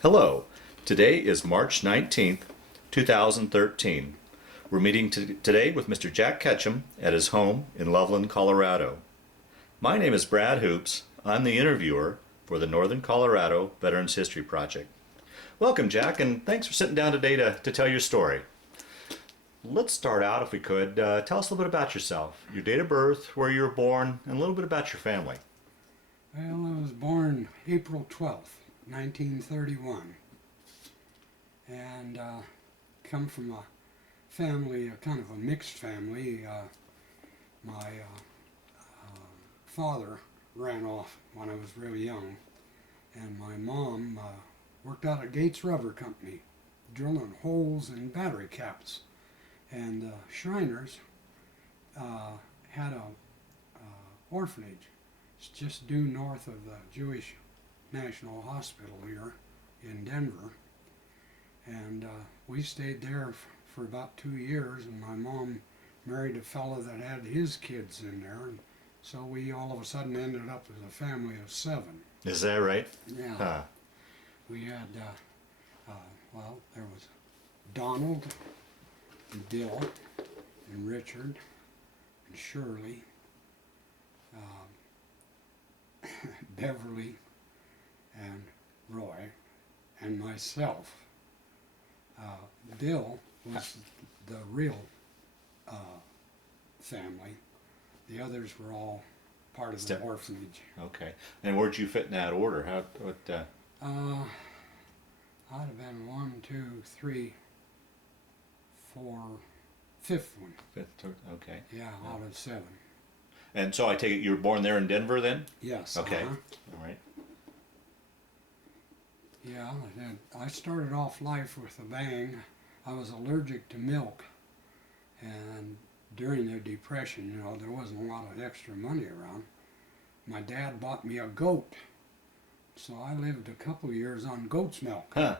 Hello, today is March 19th, 2013. We're meeting today with Mr. Jack Ketchum at his home in Loveland, Colorado. My name is Brad Hoops. I'm the interviewer for the Northern Colorado Veterans History Project. Welcome, Jack, and thanks for sitting down today to tell your story. Let's start out, if we could. Tell us a little bit about yourself, your date of birth, where you were born, and a little bit about your family. Well, I was born April 12th, 1931, and come from a family, kind of a mixed family. My father ran off when I was really young, and my mom worked out at Gates Rubber Company, drilling holes in battery caps. And the Shriners had a orphanage. It's just due north of the Jewish National Hospital here in Denver. And we stayed there for about 2 years, and my mom married a fellow that had his kids in there. And so we all of a sudden ended up as a family of 7. Is that right? Yeah. Huh. We had, well, there was Donald, and Bill, and Richard, and Shirley, Beverly, and Roy, and myself. Bill was the real family. The others were all part of the orphanage. Okay. And where'd you fit in that order? I'd have been 1, 2, 3, 4, fifth one. Fifth, okay. Yeah, out of 7. And so I take it you were born there in Denver then? Yes. Okay. All right. Yeah, I started off life with a bang. I was allergic to milk, and during the Depression, you know, there wasn't a lot of extra money around. My dad bought me a goat, so I lived a couple of years on goat's milk. Huh.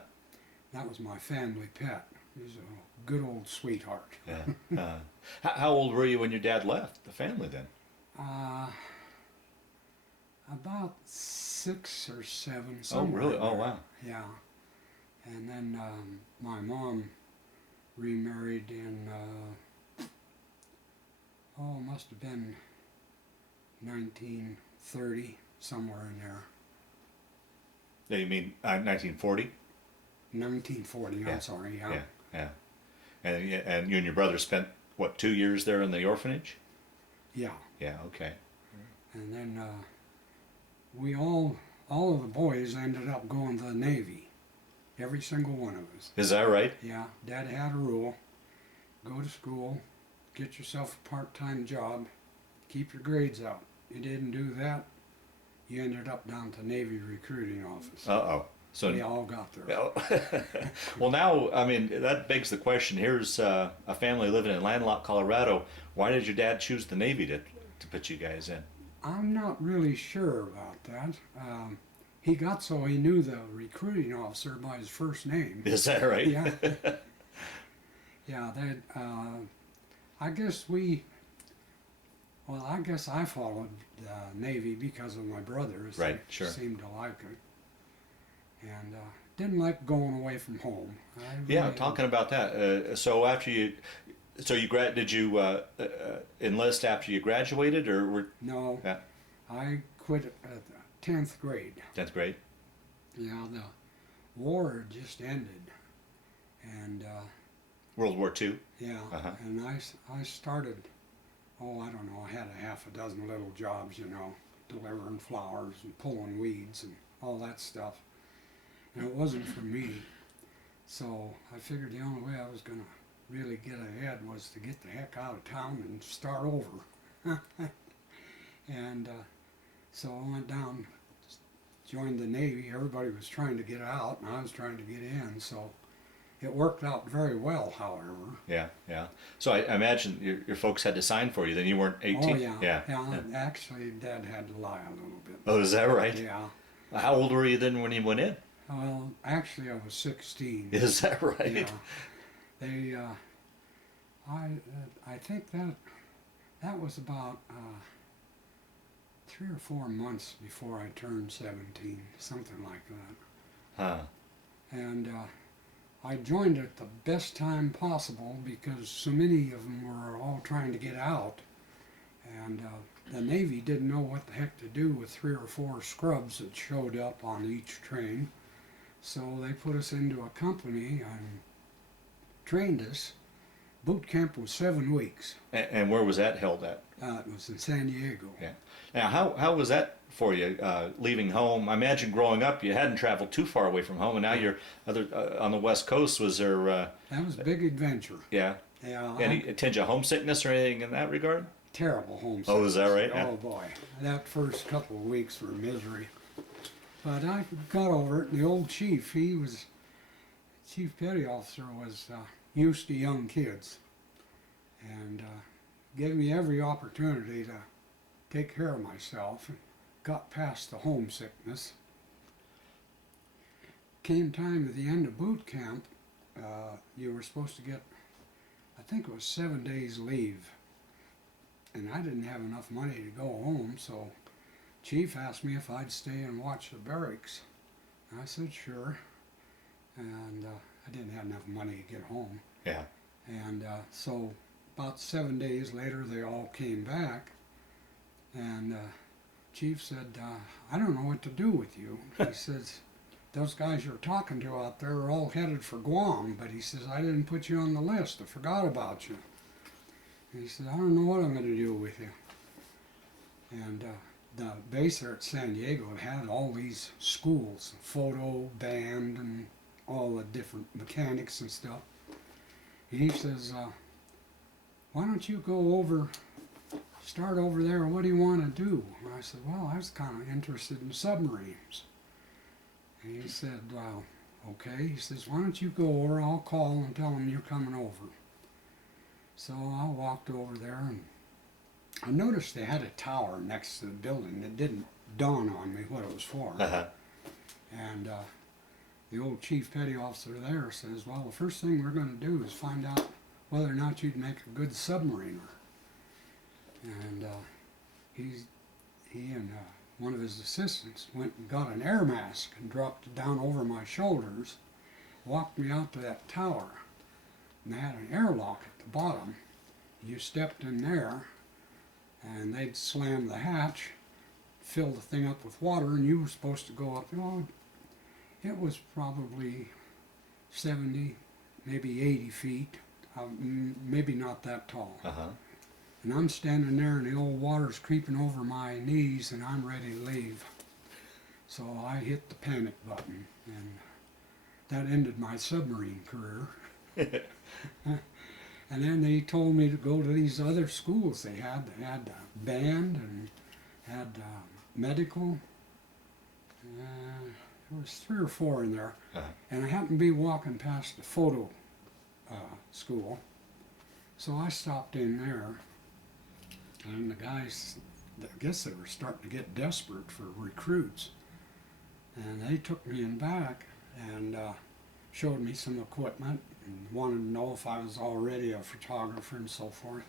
That was my family pet. He was a good old sweetheart. Yeah. How old were you when your dad left the family then? About 6 or 7. Oh, Somewhere really? there. Oh, wow. Yeah. And then my mom remarried in, must have been 1930, somewhere in there. Yeah, you mean 1940? 1940, Yeah. I'm sorry, yeah. Yeah. And you and your brother spent, what, 2 years there in the orphanage? Yeah. Yeah, okay. And then we all of the boys ended up going to the Navy. Every single one of us. Is that right? Yeah. Dad had a rule. Go to school, get yourself a part-time job, keep your grades up. You didn't do that, you ended up down to Navy recruiting office. Uh-oh. So we all got there. Well, now, I mean, that begs the question. Here's a family living in landlocked Colorado. Why did your dad choose the Navy to put you guys in? I'm not really sure about that. He got so he knew the recruiting officer by his first name. Is that right? Yeah. Yeah, I guess I guess I followed the Navy because of my brothers. Right, They sure. seemed to like it. And didn't like going away from home. Yeah, talking about that. So after you, did you enlist after you graduated, or were? No, Yeah. I quit at the 10th grade. 10th grade. Yeah, the war had just ended, and World War II. yeah, Uh-huh. and I started. Oh, I don't know. I had a half a dozen little jobs, you know, delivering flowers and pulling weeds and all that stuff. And it wasn't for me. So I figured the only way I was going to really get ahead was to get the heck out of town and start over. And so I went down, joined the Navy. Everybody was trying to get out, and I was trying to get in. So it worked out very well, however. Yeah, yeah. So I imagine your folks had to sign for you. Then you weren't 18. Oh, yeah. Yeah. Actually, Dad had to lie a little bit. Oh, is that right? Yeah. How old were you then when you went in? Well, actually, I was 16. Is that right? Yeah. They, I think that was about 3 or 4 months before I turned 17, something like that. Huh. And I joined at the best time possible because so many of them were all trying to get out. And the Navy didn't know what the heck to do with 3 or 4 scrubs that showed up on each train. So they put us into a company and trained us. Boot camp was 7 weeks. And where was that held at? It was in San Diego. Yeah. Now, how was that for you, leaving home? I imagine growing up you hadn't traveled too far away from home, and now you're on the West Coast. Was there? That was a big adventure. Yeah. Yeah. Any tinge of homesickness or anything in that regard? Terrible homesickness. Oh, is that right? Oh boy, that first couple of weeks were misery. But I got over it. And the old chief, chief petty officer, was used to young kids, and gave me every opportunity to take care of myself. And got past the homesickness. Came time at the end of boot camp, you were supposed to get, I think it was 7 days leave. And I didn't have enough money to go home, so Chief asked me if I'd stay and watch the barracks. I said sure, and I didn't have enough money to get home. Yeah. And so about 7 days later, they all came back, and Chief said, I don't know what to do with you. He says, those guys you're talking to out there are all headed for Guam, but he says, I didn't put you on the list. I forgot about you. And he said, I don't know what I'm going to do with you. And the base there at San Diego had all these schools, photo, band, and all the different mechanics and stuff. And he says, why don't you go over, start over there, what do you want to do? And I said, well, I was kind of interested in submarines. And he said, well, okay. He says, why don't you go over, I'll call and tell them you're coming over. So I walked over there, and I noticed they had a tower next to the building. It didn't dawn on me what it was for. Uh-huh. And the old chief petty officer there says, well, the first thing we're going to do is find out whether or not you'd make a good submariner. And he and one of his assistants went and got an air mask and dropped it down over my shoulders, walked me out to that tower. And they had an airlock at the bottom. You stepped in there, and they'd slam the hatch, fill the thing up with water, and you were supposed to go up. Oh, it was probably 70, maybe 80 feet, maybe not that tall. Uh-huh. And I'm standing there, and the old water's creeping over my knees, and I'm ready to leave. So I hit the panic button, and that ended my submarine career. And then they told me to go to these other schools they had. They had band and had medical. There was 3 or 4 in there. Uh-huh. And I happened to be walking past the photo school. So I stopped in there. And the guys, I guess they were starting to get desperate for recruits. And they took me in back and showed me some equipment and wanted to know if I was already a photographer and so forth.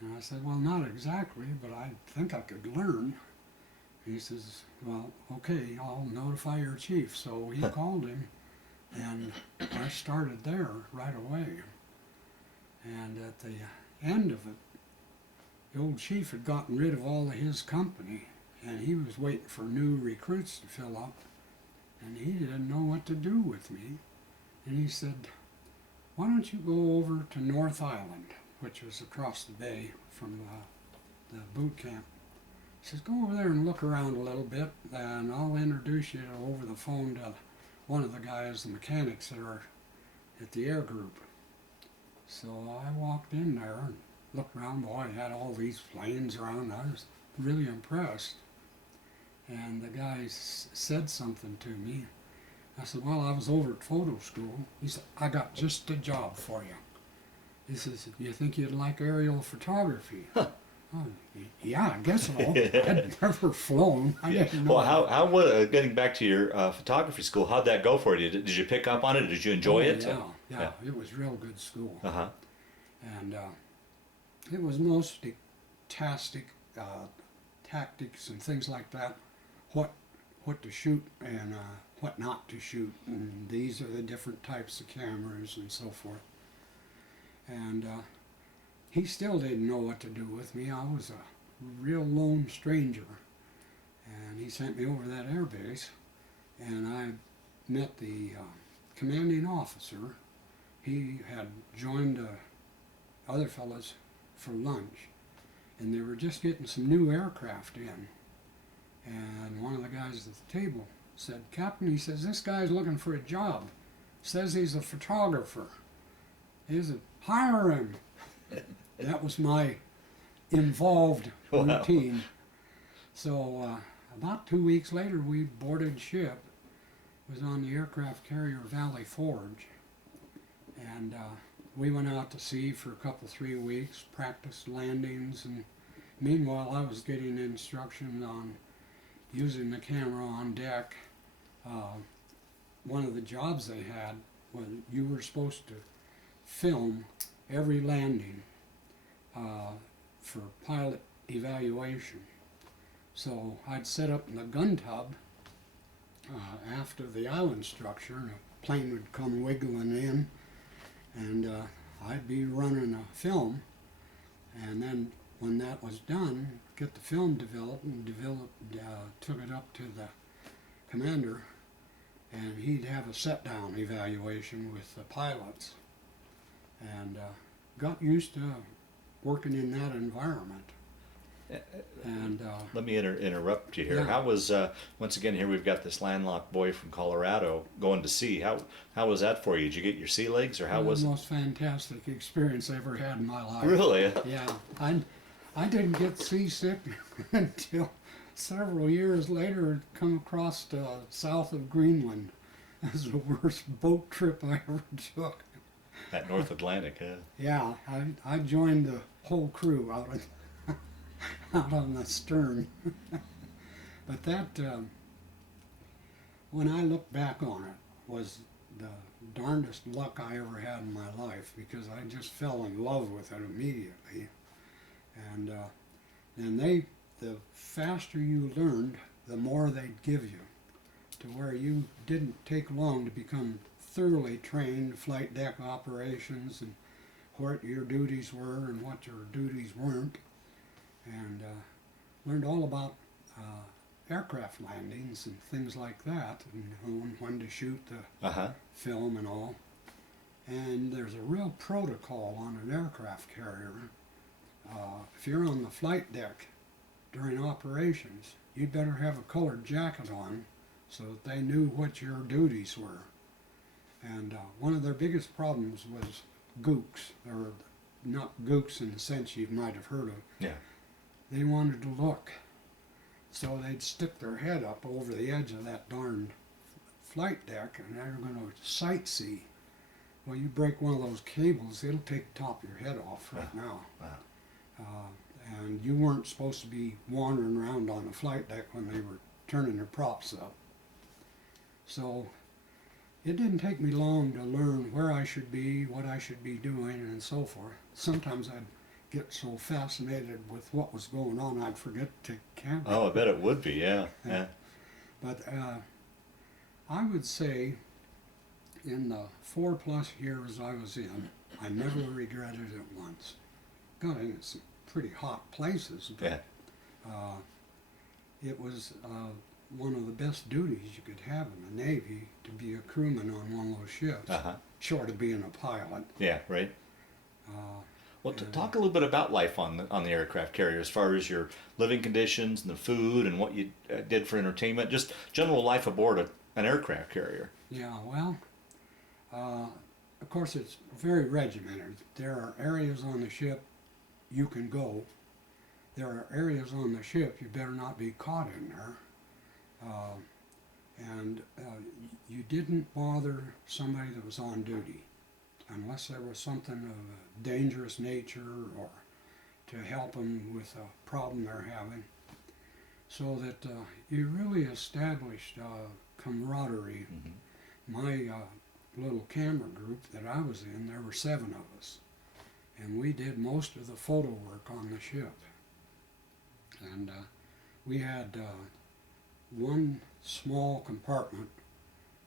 And I said, well, not exactly, but I think I could learn. He says, well, okay, I'll notify your chief. So he called him, and I started there right away. And at the end of it, the old chief had gotten rid of all of his company, and he was waiting for new recruits to fill up, and he didn't know what to do with me. And he said, why don't you go over to North Island, which was across the bay from the boot camp. He says, go over there and look around a little bit, and I'll introduce you over the phone to one of the guys, the mechanics that are at the air group. So I walked in there and looked around. Boy, I had all these planes around. I was really impressed. And the guy said something to me. I said, well, I was over at photo school. He said, I got just a job for you. He says, you think you'd like aerial photography? Huh. Oh, yeah, I guess so. I'd never flown. I didn't know. Well, how was getting back to your photography school? How'd that go for you? Did you pick up on it? Did you enjoy it? Yeah, it was real good school. Uh-huh. And it was mostly tactics and things like that. What what to shoot and what not to shoot, and these are the different types of cameras and so forth. And he still didn't know what to do with me. I was a real lone stranger, and he sent me over to that air base, and I met the commanding officer. He had joined other fellas for lunch, and they were just getting some new aircraft in. And one of the guys at the table said, "Captain," he says, "this guy's looking for a job. Says he's a photographer. He said, hire him." That was my involved routine. So about 2 weeks later, we boarded ship. It was on the aircraft carrier Valley Forge. And we went out to sea for a couple, 3 weeks, practiced landings, and meanwhile I was getting instruction on using the camera on deck. One of the jobs they had was you were supposed to film every landing for pilot evaluation. So I'd set up in the gun tub after the island structure, and a plane would come wiggling in, and I'd be running a film, and then when that was done, get the film developed, and took it up to the commander, and he'd have a set-down evaluation with the pilots, and got used to working in that environment. And Let me interrupt you here. Yeah. How was once again here we've got this landlocked boy from Colorado going to sea. How was that for you? Did you get your sea legs, or how was the it? most fantastic experience I ever had in my life. Really? Yeah, I didn't get seasick until several years later. Come across south of Greenland. That was the worst boat trip I ever took. That North Atlantic, huh? Yeah, I joined the whole crew out on the stern. But that, when I look back on it, was the darndest luck I ever had in my life, because I just fell in love with it immediately. And the faster you learned, the more they'd give you, to where you didn't take long to become thoroughly trained flight deck operations and what your duties were and what your duties weren't, and learned all about aircraft landings and things like that, and when to shoot the film and all. And there's a real protocol on an aircraft carrier. If you're on the flight deck during operations, you'd better have a colored jacket on so that they knew what your duties were. And one of their biggest problems was gooks, or not gooks in the sense you might have heard of. Yeah. They wanted to look. So they'd stick their head up over the edge of that darn flight deck, and they were going to sightsee. Well, you break one of those cables, it'll take the top of your head off right now. Wow. And you weren't supposed to be wandering around on the flight deck when they were turning their props up. So it didn't take me long to learn where I should be, what I should be doing, and so forth. Sometimes I'd get so fascinated with what was going on, I'd forget to take camera. Oh, I bet it would be, yeah. Yeah. But I would say in the 4+ years I was in, I never regretted it once. Got into some pretty hot places, but it was one of the best duties you could have in the Navy, to be a crewman on one of those ships, short of being a pilot. Yeah, right. Well, talk a little bit about life on the aircraft carrier, as far as your living conditions and the food and what you did for entertainment, just general life aboard an aircraft carrier. Yeah, well, of course it's very regimented. There are areas on the ship you can go. There are areas on the ship you better not be caught in there. And you didn't bother somebody that was on duty unless there was something of a dangerous nature, or to help them with a problem they're having. So that you really established camaraderie. Mm-hmm. My little camera group that I was in, there were 7 of us, and we did most of the photo work on the ship. And we had one small compartment.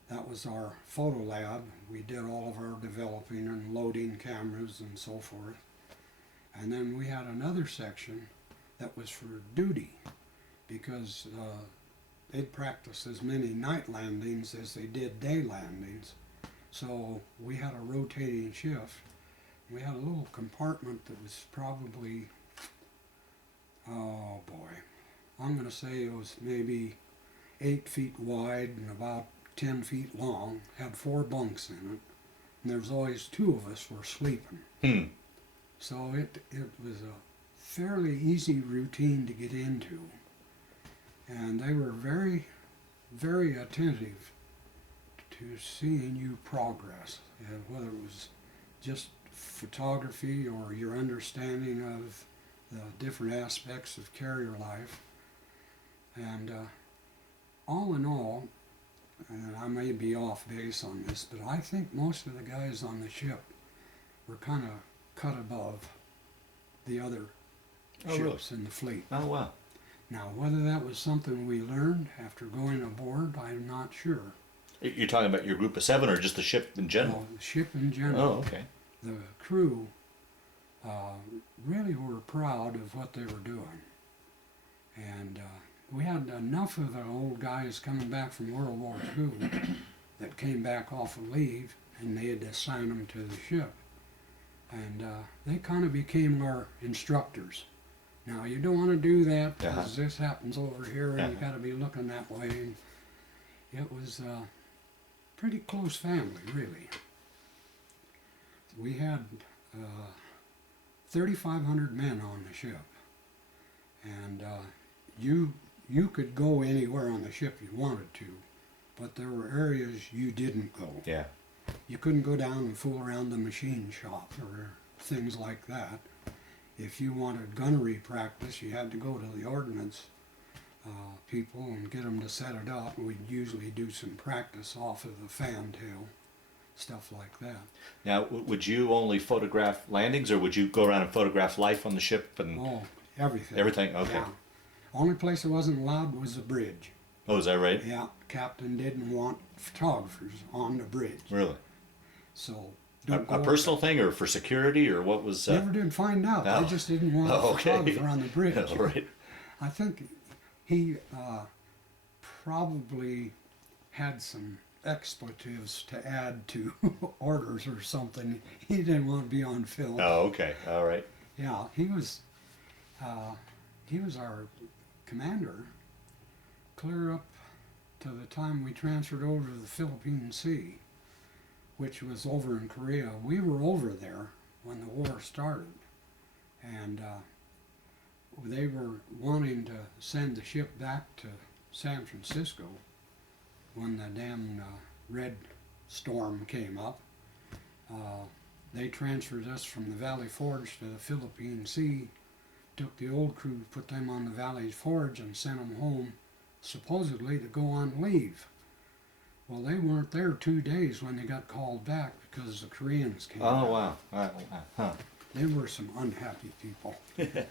That was our photo lab. We did all of our developing and loading cameras and so forth. And then we had another section that was for duty, because they'd practice as many night landings as they did day landings. So we had a rotating shift. We had a little compartment that was probably, oh boy, I'm going to say it was maybe 8 feet wide and about 10 feet long, had 4 bunks in it, and there was always 2 of us were sleeping. So it was a fairly easy routine to get into, and they were very, very attentive to seeing you progress, whether it was just photography or your understanding of the different aspects of carrier life. And all in all, and I may be off base on this, but I think most of the guys on the ship were kind of cut above the other ships in the fleet. Oh, wow. Now, whether that was something we learned after going aboard, I'm not sure. You're talking about your group of 7 or just the ship in general? Well, the ship in general. Oh, okay. The crew really were proud of what they were doing. And we had enough of the old guys coming back from World War II that came back off of leave, and they had assigned them to the ship. And they kind of became our instructors. Now, you don't want to do that because this happens over here, and you got to be looking that way. And it was a pretty close family, really. We had 3,500 men on the ship, and you could go anywhere on the ship you wanted to, but there were areas you didn't go. Yeah. You couldn't go down and fool around the machine shop or things like that. If you wanted gunnery practice, you had to go to the ordnance people and get them to set it up. We'd usually do some practice off of the fantail, stuff like that. Now, would you only photograph landings, or would you go around and photograph life on the ship? And Oh, everything. everything? Okay. Yeah. Only place it wasn't allowed was the bridge. Oh, is that right? Yeah, captain didn't want photographers on the bridge. Really? So A personal thing, or for security, or what was? Never did find out. No. They just didn't want a photographer on the bridge. Oh, right. I think he probably had some expletives to add to orders or something. He didn't want to be on film. Oh, okay. All right. Yeah, he was our commander clear up to the time we transferred over to the Philippine Sea, which was over in Korea. We were over there when the war started, and they were wanting to send the ship back to San Francisco when the damn red storm came up. They transferred us from the Valley Forge to the Philippine Sea, took the old crew, put them on the Valley Forge, and sent them home, supposedly to go on leave. Well, they weren't there 2 days when they got called back because the Koreans came. Oh, wow. Huh. They were some unhappy people. The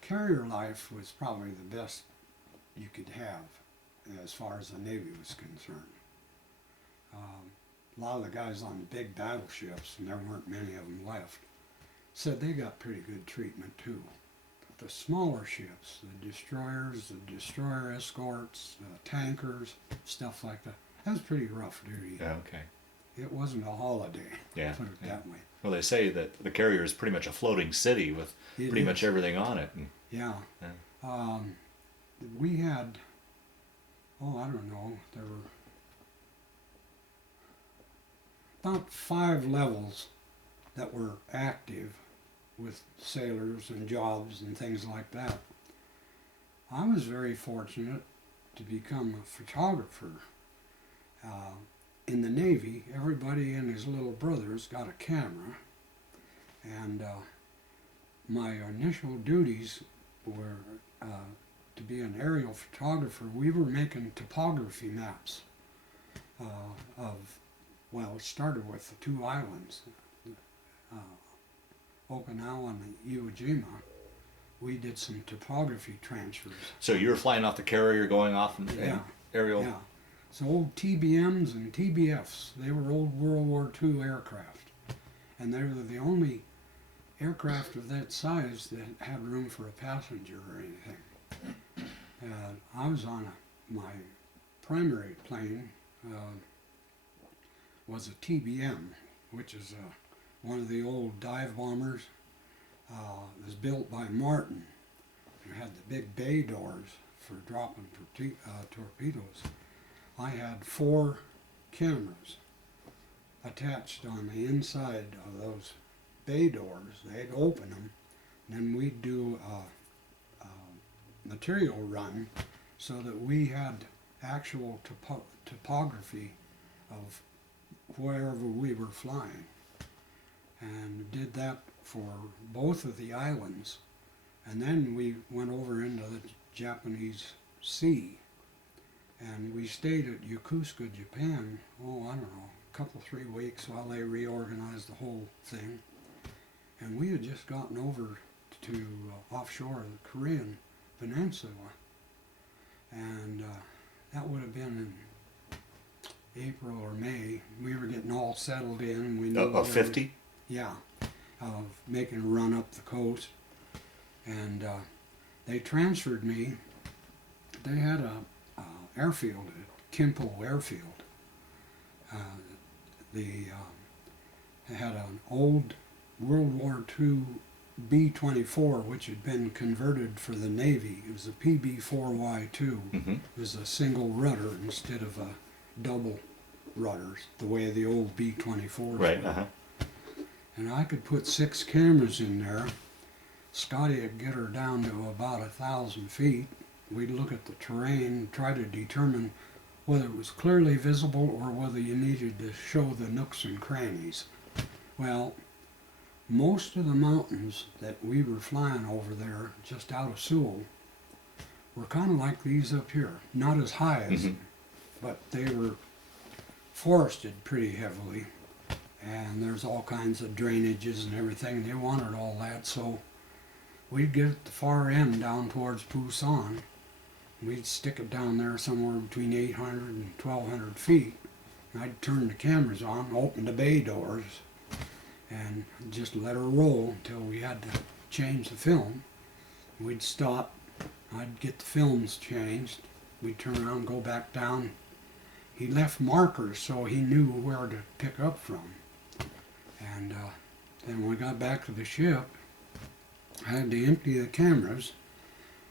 carrier life was probably the best you could have as far as the Navy was concerned. A lot of the guys on the big battleships, and there weren't many of them left, said they got pretty good treatment too. But the smaller ships, the destroyers, the destroyer escorts, tankers, stuff like that, that was pretty rough duty. Yeah, okay. It wasn't a holiday, Yeah. put it that way. Well, they say that the carrier is pretty much a floating city with pretty much everything on it. And, Yeah. yeah. We had, I don't know, there were about 5 levels that were active with sailors and jobs and things like that. I was very fortunate to become a photographer. In the Navy, everybody and his little brothers got a camera, and my initial duties were to be an aerial photographer. We were making topography maps it started with the 2 islands, Okinawa and Iwo Jima, we did some topography transfers. So you were flying off the carrier, going off and Yeah. aerial. Yeah. So old TBMs and TBFs, they were old World War II aircraft. And they were the only aircraft of that size that had room for a passenger or anything. I was on my primary plane was a TBM, which is one of the old dive bombers. It was built by Martin. It had the big bay doors for dropping torpedoes. I had 4 cameras attached on the inside of those bay doors. They'd open them, and then we'd do a material run so that we had actual topography of wherever we were flying. And did that for both of the islands. And then we went over into the Japanese Sea. And we stayed at Yokosuka, Japan, I don't know, a couple, 3 weeks while they reorganized the whole thing. And we had just gotten over to offshore the Korean Peninsula. And that would have been in April or May. We were getting all settled in. We knew Of 50? Yeah, of making a run up the coast. And they transferred me. They had a airfield at Kimpo Airfield. They had an old World War II B-24, which had been converted for the Navy. It was a PB-4Y2. Mm-hmm. It was a single rudder instead of a double rudders, the way the old B-24s Right, were. And I could put 6 cameras in there. Scotty would get her down to about 1,000 feet. We'd look at the terrain, try to determine whether it was clearly visible or whether you needed to show the nooks and crannies. Well, most of the mountains that we were flying over there, just out of Sewell, were kind of like these up here. Not as high as them, but they were forested pretty heavily. And there's all kinds of drainages and everything. They wanted all that, so we'd get at the far end down towards Pusan. We'd stick it down there somewhere between 800 and 1,200 feet. And I'd turn the cameras on, open the bay doors, and just let her roll until we had to change the film. We'd stop. I'd get the films changed. We'd turn around and go back down. He left markers so he knew where to pick up from. And then when we got back to the ship, I had to empty the cameras,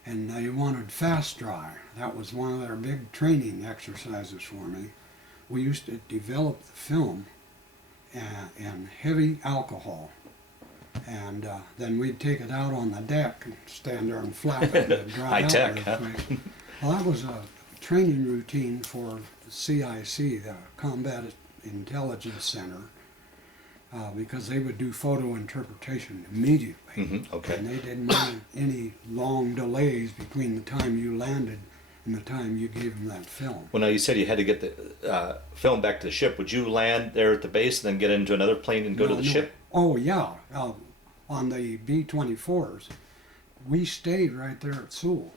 and they wanted fast dry. That was one of their big training exercises for me. We used to develop the film in heavy alcohol, and then we'd take it out on the deck and stand there and flap it and dry High out tech, real huh? quick. Well, that was a training routine for the CIC, the Combat Intelligence Center, because they would do photo interpretation immediately. Okay. And they didn't want any long delays between the time you landed and the time you gave them that film. Well, now you said you had to get the film back to the ship. Would you land there at the base and then get into another plane and go to the ship? Oh, yeah. On the B-24s, we stayed right there at Sewell.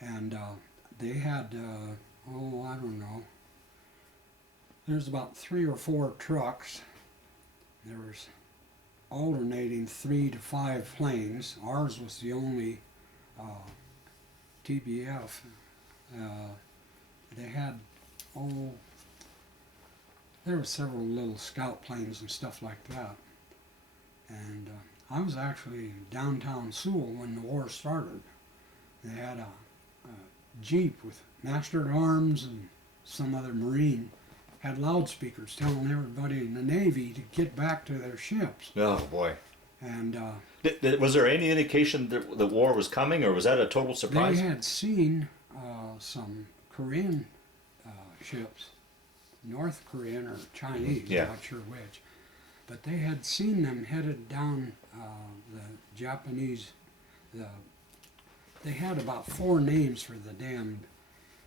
And they had, I don't know, there's about 3 or 4 trucks. There was alternating 3 to 5 planes. Ours was the only TBF. They had, there were several little scout planes and stuff like that. And I was actually in downtown Sewell when the war started. They had a Jeep with master at arms and some other Marine had loudspeakers telling everybody in the Navy to get back to their ships. Oh, boy. And Was there any indication that the war was coming, or was that a total surprise? they had seen some Korean ships, North Korean or Chinese, Yeah. I'm not sure which, but they had seen them headed down the Japanese, they had about 4 names for the damned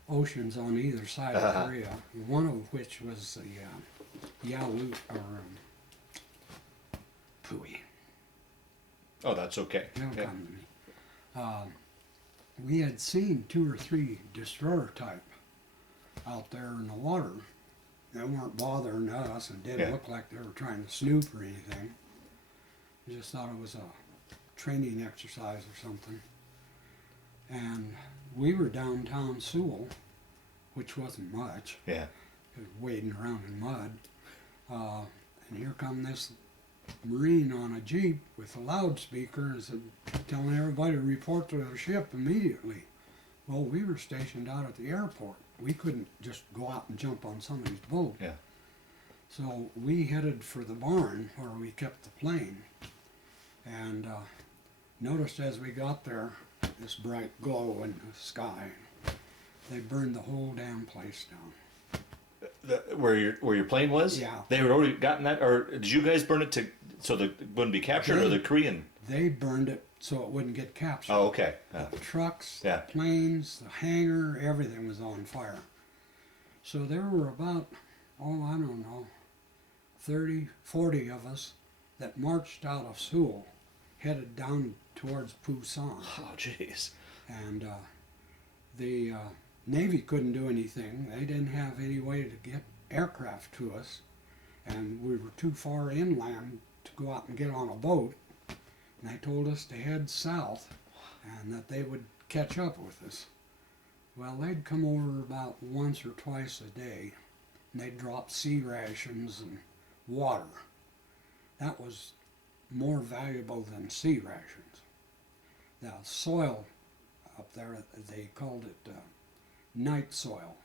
oceans on either side of Korea, one of which was the Yalu, or Pui. Oh, that's okay. They'll Yeah. come to me. We had seen 2 or 3 destroyer type out there in the water. They weren't bothering us and didn't Yeah. look like they were trying to snoop or anything. We just thought it was a training exercise or something. And we were downtown Sewell, which wasn't much. Yeah. It was wading around in mud. And here come this Marine on a Jeep with a loudspeaker and said, telling everybody to report to their ship immediately. Well, we were stationed out at the airport. We couldn't just go out and jump on somebody's boat. Yeah. So we headed for the barn where we kept the plane. And noticed as we got there, this bright glow in the sky. They burned the whole damn place down. Where your plane was? Yeah. They had already gotten that, or did you guys burn it to so that it wouldn't be captured, or the Korean? They burned it so it wouldn't get captured. Oh, okay. The trucks, Yeah. the planes, the hangar, everything was on fire. So there were about, I don't know, 30, 40 of us that marched out of Sewell, headed down towards Pusan. Oh, jeez. And the Navy couldn't do anything. They didn't have any way to get aircraft to us. And we were too far inland to go out and get on a boat. And they told us to head south and that they would catch up with us. Well, they'd come over about once or twice a day, and they'd drop sea rations and water. That was more valuable than sea rations. The soil up there, they called it night soil,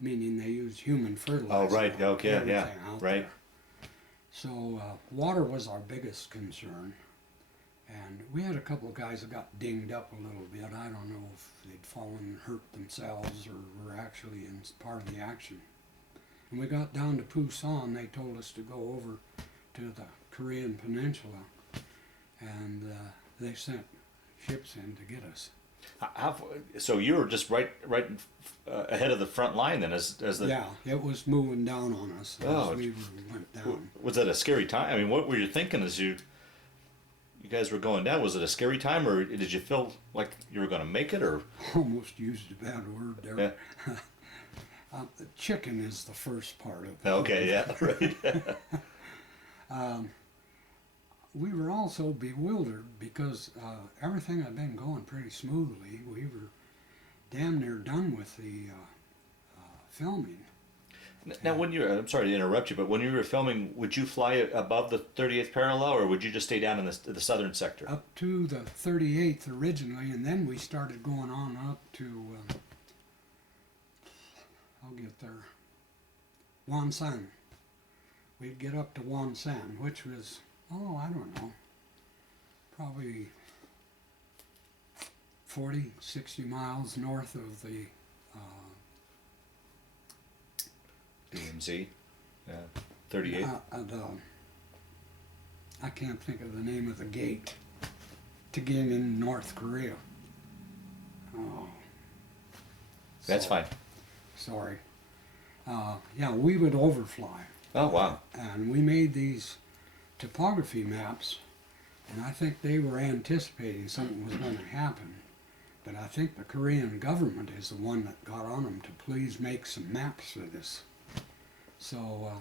meaning they used human fertilizer. Oh, right. Okay. Yeah. everything out Right. there. So water was our biggest concern. And we had a couple of guys that got dinged up a little bit. I don't know if they'd fallen and hurt themselves or were actually in part of the action. When we got down to Pusan, they told us to go over to the Korean Peninsula, and they sent ships in to get us. So you were just right ahead of the front line then, as the. Yeah, it was moving down on us as we went down. Was that a scary time? I mean, what were you thinking as you guys were going down? Was it a scary time, or did you feel like you were going to make it, or? Almost used a bad word there. Yeah. The chicken is the first part of it. Okay, yeah, right. We were also bewildered because everything had been going pretty smoothly. We were damn near done with the filming. Now, I'm sorry to interrupt you, but when you were filming, would you fly above the 38th parallel, or would you just stay down in the southern sector? Up to the 38th originally, and then we started going on up to, I'll get there, Wonsan. We'd get up to Wonsan, which was, I don't know, probably 40, 60 miles north of the DMZ, yeah, 38. I can't think of the name of the gate to get in North Korea. Oh, That's fine. Sorry. Yeah, we would overfly. Oh, wow. And we made these topography maps, and I think they were anticipating something was going to happen. But I think the Korean government is the one that got on them to please make some maps for this. So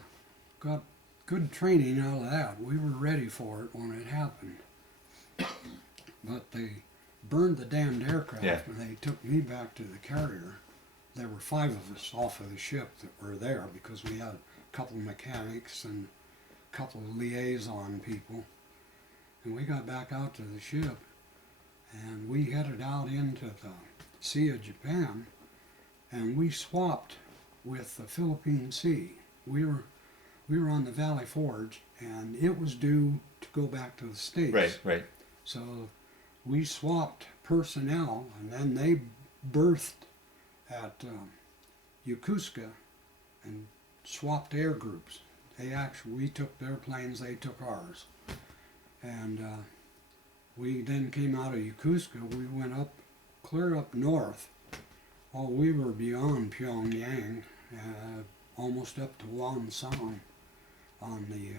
got good training out of that. We were ready for it when it happened. But they burned the damned aircraft, Yeah. and they took me back to the carrier. There were 5 of us off of the ship that were there because we had a couple of mechanics and a couple of liaison people. And we got back out to the ship, and we headed out into the Sea of Japan, and we swapped with the Philippine Sea. We were on the Valley Forge, and it was due to go back to the States. Right, right. So we swapped personnel, and then they berthed at Yokosuka and swapped air groups. We took their planes, they took ours. And we then came out of Yokosuka, we went up, clear up north. Oh, we were beyond Pyongyang, almost up to Wonsan on the,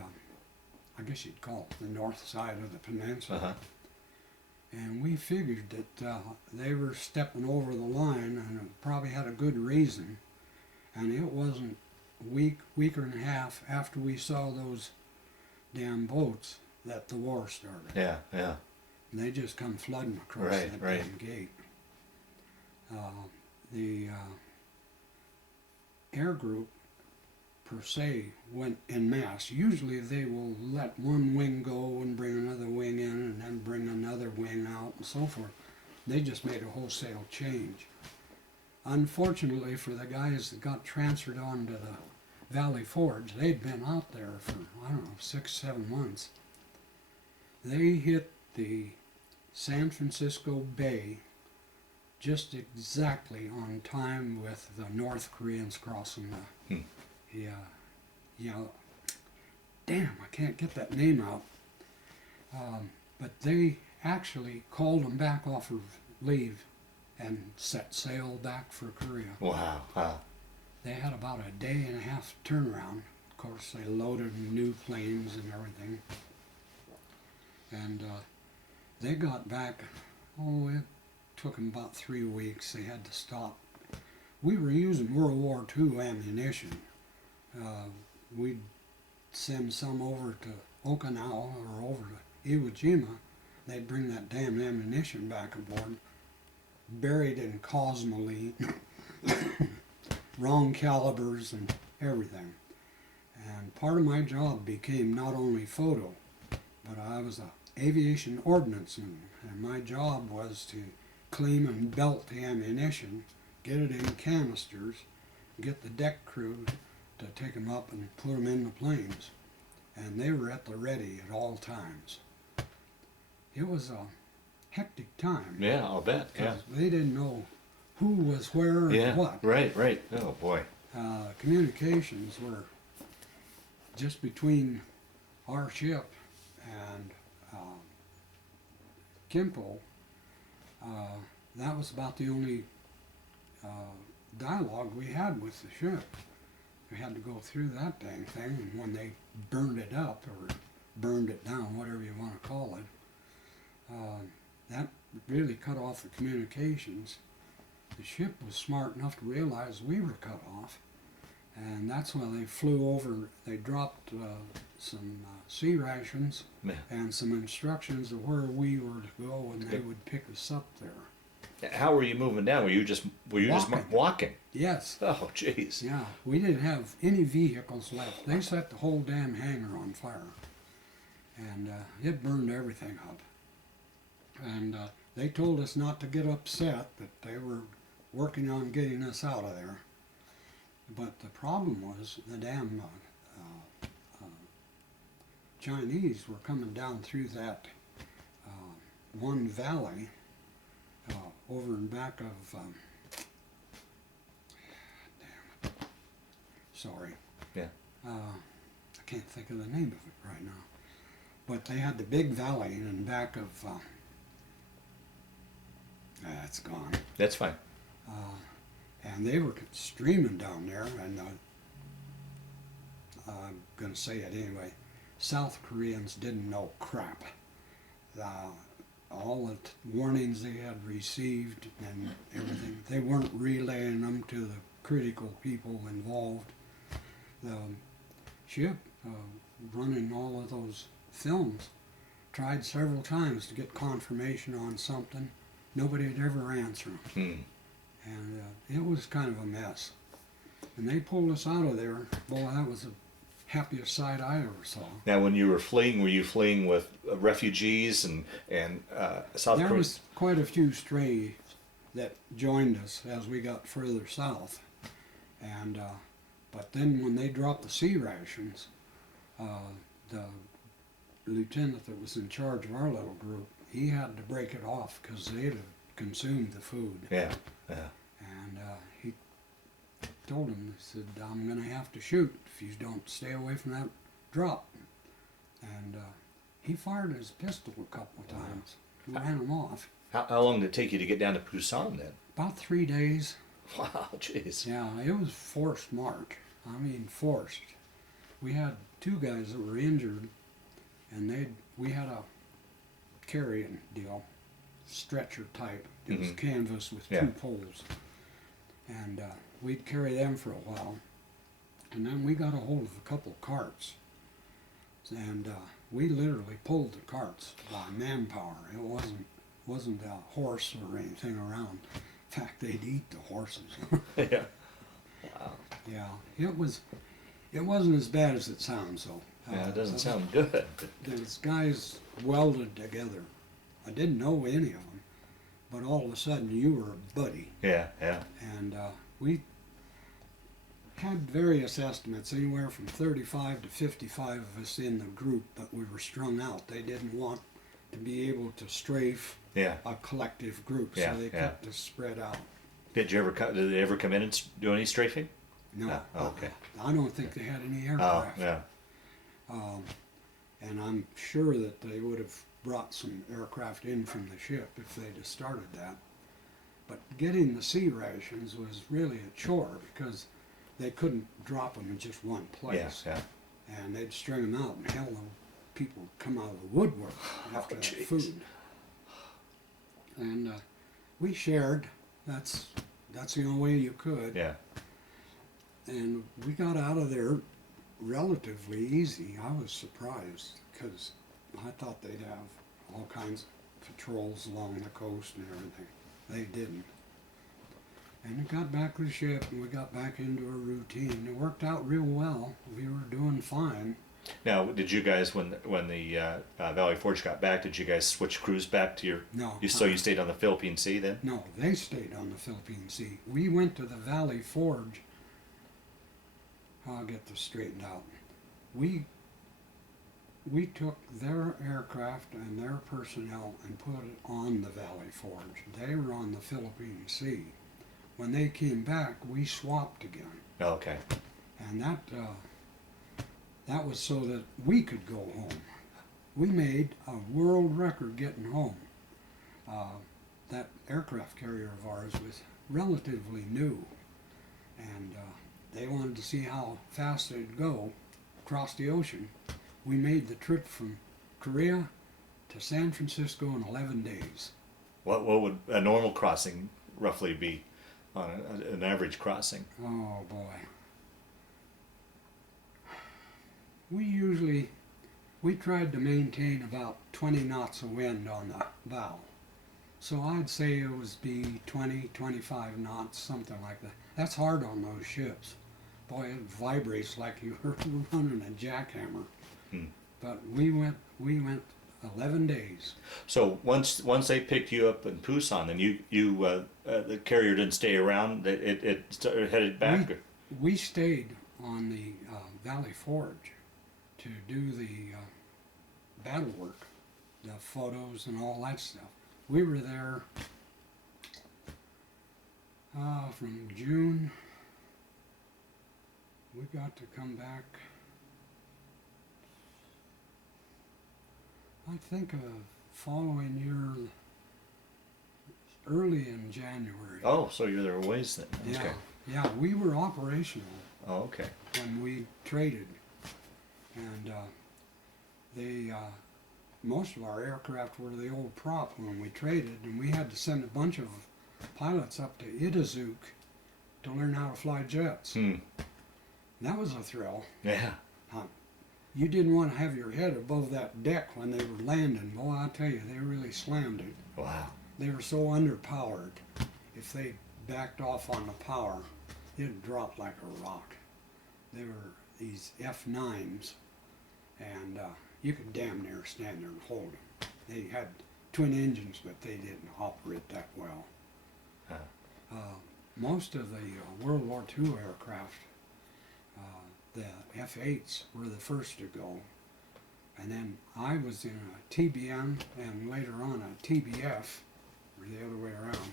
I guess you'd call it the north side of the peninsula. Uh-huh. And we figured that they were stepping over the line, and it probably had a good reason. And it wasn't a week and a half after we saw those damn boats that the war started. Yeah, yeah. And they just come flooding across Right, that right. damn gate. The air group per se went en masse. Usually they will let one wing go and bring another wing in and then bring another wing out and so forth. They just made a wholesale change. Unfortunately for the guys that got transferred on to the Valley Forge, they'd been out there for, I don't know, 6-7 months. They hit the San Francisco Bay just exactly on time with the North Koreans crossing the, damn, I can't get that name out. But they actually called them back off of leave and set sail back for Korea. Wow, wow. They had about a day and a half turnaround. Of course, they loaded new planes and everything. And they got back, it took them about 3 weeks. They had to stop. We were using World War II ammunition. We'd send some over to Okinawa or over to Iwo Jima. They'd bring that damn ammunition back aboard, buried in cosmoline, wrong calibers and everything. And part of my job became not only photo, but I was a aviation ordnanceman, and my job was to clean and belt the ammunition, get it in canisters, get the deck crew to take them up and put them in the planes. And they were at the ready at all times. It was a hectic time. Yeah, I'll bet. Yeah. They didn't know who was where and what. Right, right. Oh boy. Communications were just between our ship and Kimpo. That was about the only dialogue we had with the ship. We had to go through that dang thing, and when they burned it up or burned it down, whatever you want to call it, that really cut off the communications. The ship was smart enough to realize we were cut off, and that's when they flew over. They dropped some sea rations and some instructions of where we were to go, and they would pick us up there. How were you moving down? Were you just walking? Yes. Oh, jeez. Yeah, we didn't have any vehicles left. They set the whole damn hangar on fire, and it burned everything up. And they told us not to get upset, that they were working on getting us out of there. But the problem was the damn Chinese were coming down through that one valley over in back of, sorry. Yeah. I can't think of the name of it right now. But they had the big valley in back of, it's gone. That's fine. And they were streaming down there, and I'm going to say it anyway, South Koreans didn't know crap. All the warnings they had received and everything, they weren't relaying them to the critical people involved. The ship, running all of those films, tried several times to get confirmation on something. Nobody had ever answered them. And it was kind of a mess. And they pulled us out of there. Boy, that was the happiest sight I ever saw. Now, when you were you fleeing with refugees and South Korea? There was quite a few strays that joined us as we got further south. And but then when they dropped the sea rations, the lieutenant that was in charge of our little group, he had to break it off because they'd have consumed the food. Yeah, yeah. And he told him, he said, I'm going to have to shoot if you don't stay away from that drop. And he fired his pistol a couple of times, ran him off. How long did it take you to get down to Busan then? About 3 days. Wow, jeez. Yeah, it was forced march. I mean, forced. We had 2 guys that were injured, and we had a carrying deal, stretcher type. It was Mhm. canvas with Yeah. two poles. And we'd carry them for a while. And then we got a hold of a couple carts. And we literally pulled the carts by manpower. It wasn't a horse or anything around. In fact, they'd eat the horses. Yeah. Wow. Yeah, it wasn't as bad as it sounds though. Yeah, it doesn't sound good. These guys welded together. I didn't know any of them, but all of a sudden you were a buddy. Yeah, yeah. And we had various estimates, anywhere from 35 to 55 of us in the group, but we were strung out. They didn't want to be able to strafe Yeah. a collective group, Yeah, so they yeah. kept us spread out. Did they ever come in and do any strafing? No, Ah, oh, okay. I don't think they had any Oh, aircraft. yeah. And I'm sure that they would have brought some aircraft in from the ship if they'd have started that. But getting the sea rations was really a chore because they couldn't drop them in just one Yeah, place. yeah. And they'd string them out, and hell, the people would come out of the woodwork after that jeez. food. And we shared. That's the only way you could. Yeah. And we got out of there relatively easy. I was surprised because I thought they'd have all kinds of patrols along the coast and everything. They didn't. And we got back to the ship and we got back into a routine. It worked out real well. We were doing fine. Now, did you guys, when the Valley Forge got back, did you guys switch crews back to your? No. So you stayed on the Philippine Sea then? No, they stayed on the Philippine Sea. We went to the Valley Forge. I'll get this straightened out. We took their aircraft and their personnel and put it on the Valley Forge. They were on the Philippine Sea. When they came back, we swapped again. Oh, okay. And that was so that we could go home. We made a world record getting home. That aircraft carrier of ours was relatively new, and they wanted to see how fast it'd go across the ocean. We made the trip from Korea to San Francisco in 11 days. What would a normal crossing roughly be on an average crossing? Oh boy. We tried to maintain about 20 knots of wind on the bow. So I'd say it would be 20, 25 knots, something like that. That's hard on those ships. Boy, it vibrates like you were running a jackhammer. Hmm. But we went 11 days. So once they picked you up in Pusan, then the carrier didn't stay around. It headed back. We stayed on the Valley Forge to do the battle work, the photos and all that stuff. We were there from June. We got to come back, I think, following year, early in January. Oh, so you're there a ways then. Yeah, Okay. yeah, we were operational Oh, okay. when we traded, and most of our aircraft were the old prop when we traded, and we had to send a bunch of pilots up to Itazuk to learn how to fly jets. Hmm. That was a thrill. Yeah. You didn't want to have your head above that deck when they were landing. Boy, I tell you, they really slammed it. Wow. They were so underpowered. If they backed off on the power, it'd drop like a rock. They were these F9s, and you could damn near stand there and hold them. They had twin engines, but they didn't operate that well. Huh. Most of the World War II aircraft, the F-8s were the first to go. And then I was in a TBM and later on a TBF, or the other way around.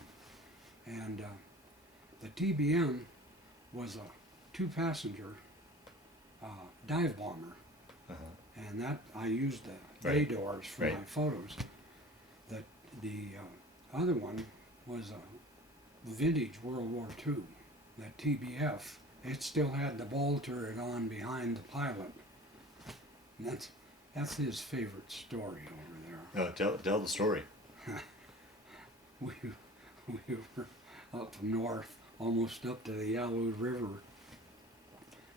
And the TBM was a two-passenger dive bomber. Uh-huh. And that I used the Right. radars for Right. my photos. The other one was a vintage World War II, that TBF. It still had the ball turret on behind the pilot. And that's his favorite story over there. Oh, tell the story. we, we were up north, almost up to the Yalu River.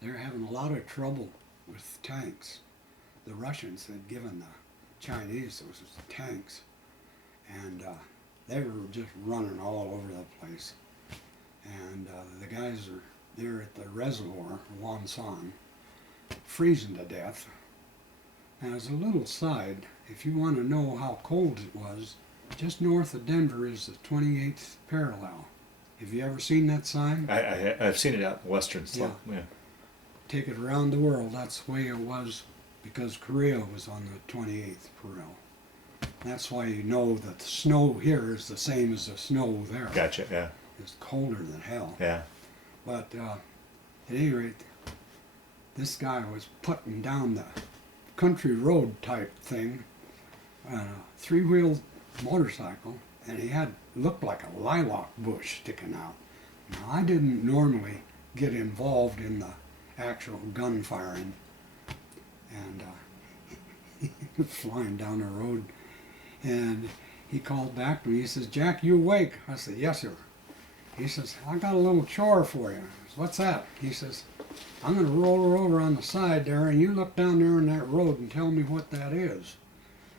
They're having a lot of trouble with tanks. The Russians had given the Chinese those tanks, and they were just running all over the place. And the guys are there at the reservoir, Wonsan, freezing to death. And as a little side, if you want to know how cold it was, just north of Denver is the 28th parallel. Have you ever seen that sign? I've seen it out in western slope. Yeah. Take it around the world, that's the way it was, because Korea was on the 28th parallel. That's why you know that the snow here is the same as the snow there. Gotcha. Yeah. It's colder than hell. Yeah. But at any rate, this guy was putting down the country road type thing on a three-wheeled motorcycle, and he had looked like a lilac bush sticking out. Now, I didn't normally get involved in the actual gunfiring, and he was flying down the road, and he called back to me. He says, "Jack, you awake?" I said, "Yes, sir." He says, "I got a little chore for you." I said, "What's that?" He says, "I'm going to roll her over on the side there, and you look down there on that road and tell me what that is."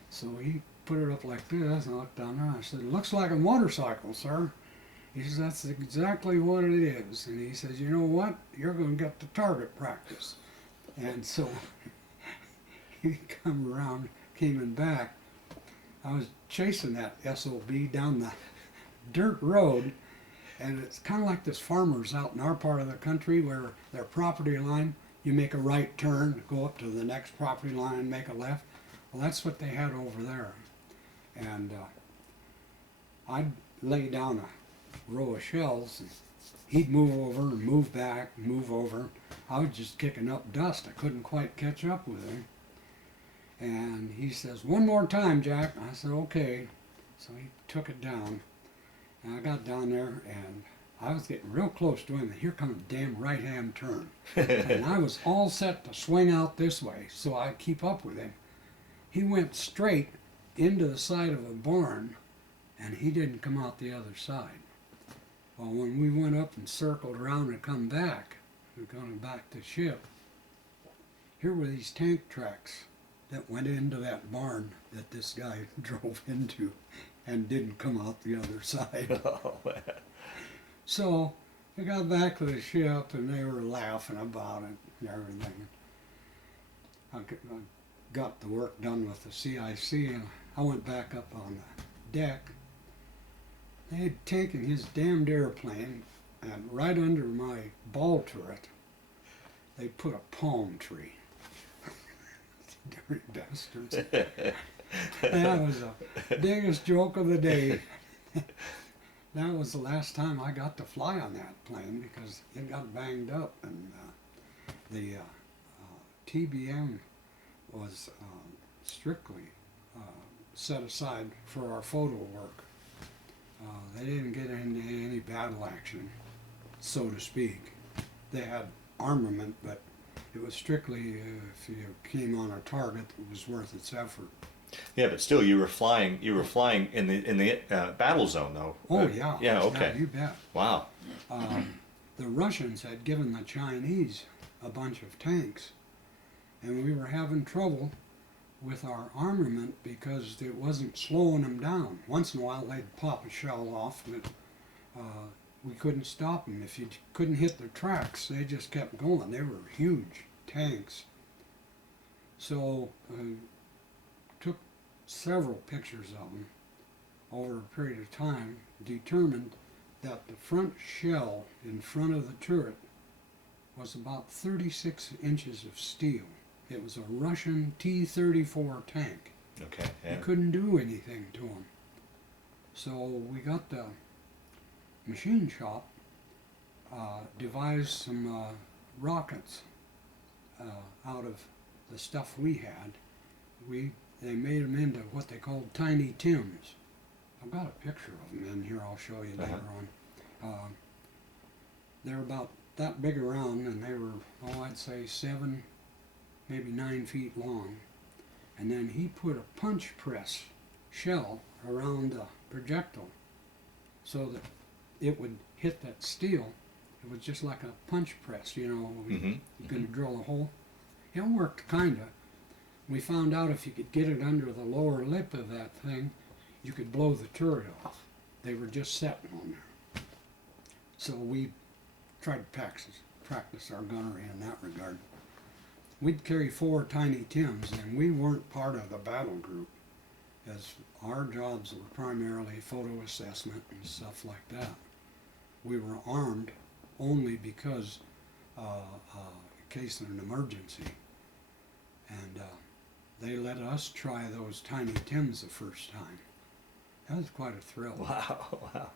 So he put it up like this, and I looked down there. I said, "It looks like a motorcycle, sir." He says, "That's exactly what it is." And he says, "You know what? You're going to get to target practice." And so he come around, came back. I was chasing that SOB down the dirt road, and it's kind of like this farmers out in our part of the country where their property line, you make a right turn, go up to the next property line and make a left. Well, that's what they had over there. And I'd lay down a row of shells, and he'd move over and move back, move over. I was just kicking up dust. I couldn't quite catch up with him. And he says, "One more time, Jack." I said, "Okay." So he took it down. And I got down there, and I was getting real close to him, and here comes a damn right-hand turn. And I was all set to swing out this way, so I'd keep up with him. He went straight into the side of a barn, and he didn't come out the other side. Well, when we went up and circled around and come back, we were going back to ship, here were these tank tracks that went into that barn that this guy drove into and didn't come out the other side. Oh, man. So we got back to the ship, and they were laughing about it and everything. I got the work done with the CIC, and I went back up on the deck. They had taken his damned airplane, and right under my ball turret, they put a palm tree. Dirty bastards. That was the biggest joke of the day. That was the last time I got to fly on that plane because it got banged up, and the TBM was strictly set aside for our photo work. They didn't get into any battle action, so to speak. They had armament, but it was strictly if you came on a target, it was worth its effort. Yeah, but still, you were flying. You were flying in the battle zone, though. Oh yeah. Yeah. Okay. Yeah, you bet. Wow. The Russians had given the Chinese a bunch of tanks, and we were having trouble with our armament because it wasn't slowing them down. Once in a while, they'd pop a shell off, but we couldn't stop them. If you couldn't hit their tracks, they just kept going. They were huge tanks. So took several pictures of them over a period of time, determined that the front shell in front of the turret was about 36 inches of steel. It was a Russian T-34 tank. Okay. Yeah. You couldn't do anything to them. So we got the machine shop devised some rockets out of the stuff we had. They made them into what they called Tiny Tims. I've got a picture of them in here. I'll show you later on. They're about that big around, and they were, I'd say 7, maybe 9 feet long. And then he put a punch press shell around the projectile, so that it would hit that steel. It was just like a punch press, you know. You could drill a hole. It worked kinda. We found out if you could get it under the lower lip of that thing, you could blow the turret off. They were just setting on there. So we tried to practice our gunnery in that regard. We'd carry 4 tiny Tims, and we weren't part of the battle group, as our jobs were primarily photo assessment and stuff like that. We were armed only because in case of an emergency. And they let us try those tiny Tims the first time. That was quite a thrill. Wow, wow.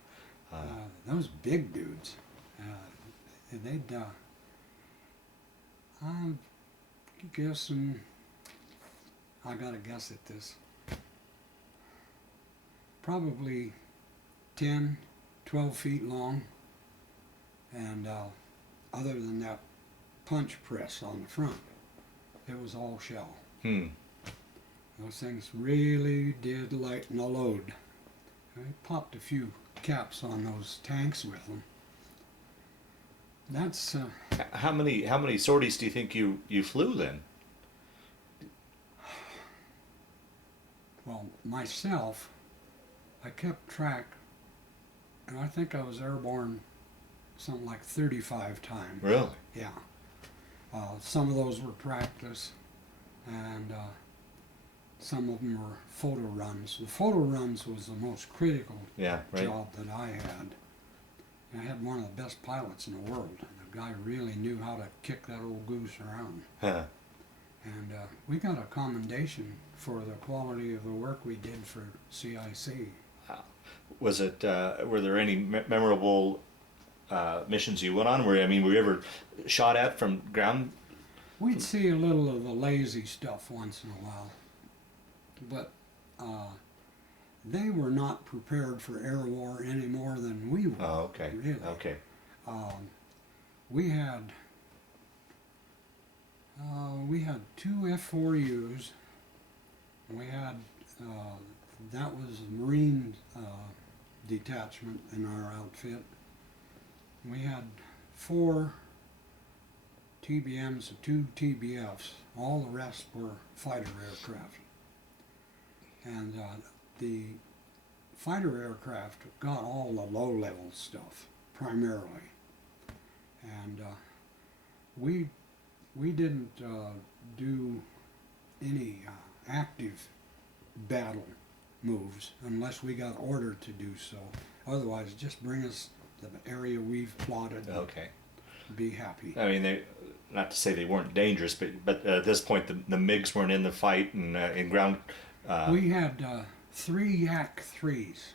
Those big dudes, they'd, I'm guessing, I gotta guess at this, probably 10, 12 feet long, and other than that punch press on the front, it was all shell. Those things really did lighten the load. I popped a few caps on those tanks with them. That's How many sorties do you think you flew then? well, myself, I kept track, and I think I was airborne something like 35 times. Really? Yeah. Some of those were practice, and some of them were photo runs. The photo runs was the most critical job that I had. I had one of the best pilots in the world. The guy really knew how to kick that old goose around. Huh. And we got a commendation for the quality of the work we did for CIC. Was it? Were there any memorable missions you went on? Were you ever shot at from ground? We'd see a little of the lazy stuff once in a while, but they were not prepared for air war any more than we were. Oh, okay. Really. Okay. We had 2 F-4Us. We had that was the Marine detachment in our outfit. We had 4 TBMs and 2 TBFs. All the rest were fighter aircraft. And the fighter aircraft got all the low-level stuff, primarily. And we didn't do any active battle moves unless we got ordered to do so. Otherwise, just bring us the area we've plotted. Okay. Be happy. I mean, not to say they weren't dangerous, but at this point, the MiGs weren't in the fight and in ground. We had 3 Yak 3s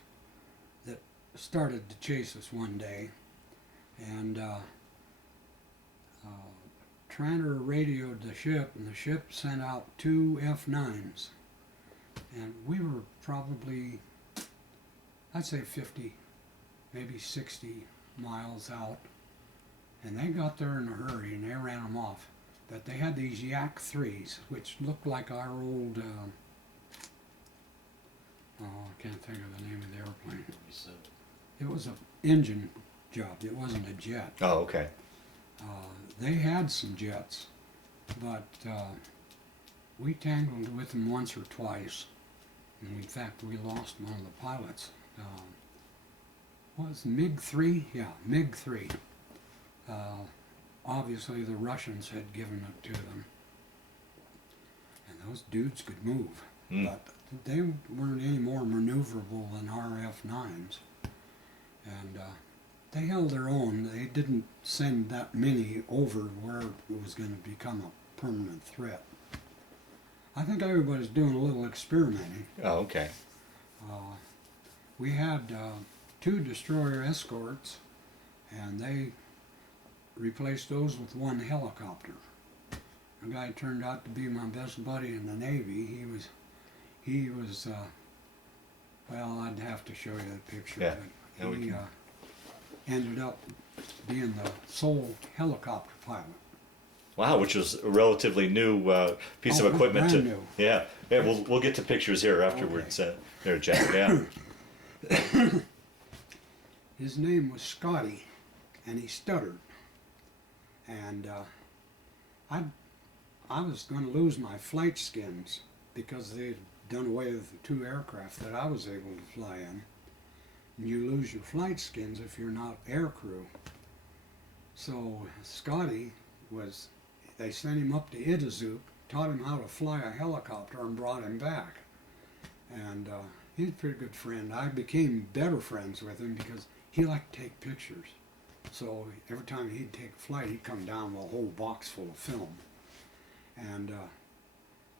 that started to chase us one day, and Tranter radioed the ship, and the ship sent out 2 F9s, and we were probably, I'd say 50, maybe 60 miles out, and they got there in a hurry and they ran them off. But they had these Yak 3s, which looked like our old, I can't think of the name of the airplane. It was an engine job, it wasn't a jet. Oh, okay. They had some jets, but we tangled with them once or twice. And in fact, we lost one of the pilots. What was it, MiG-3? Yeah, MiG-3. Obviously, the Russians had given it to them. And those dudes could move, but they weren't any more maneuverable than our F-9s. And they held their own. They didn't send that many over where it was going to become a permanent threat. I think everybody's doing a little experimenting. Oh, okay. We had 2 destroyer escorts, and they replaced those with 1 helicopter. A guy turned out to be my best buddy in the Navy. He was well, I'd have to show you the picture. Yeah. But he ended up being the sole helicopter pilot. Wow, which was a relatively new piece of equipment. Brand new. Yeah. We'll get to pictures here afterwards. There, Jack. Yeah. His name was Scotty, and he stuttered. And I was going to lose my flight skins because they'd done away with the 2 aircraft that I was able to fly in. And you lose your flight skins if you're not air crew. So Scotty they sent him up to Idazup, taught him how to fly a helicopter, and brought him back. And he's a pretty good friend. I became better friends with him because he liked to take pictures. So every time he'd take a flight, he'd come down with a whole box full of film. And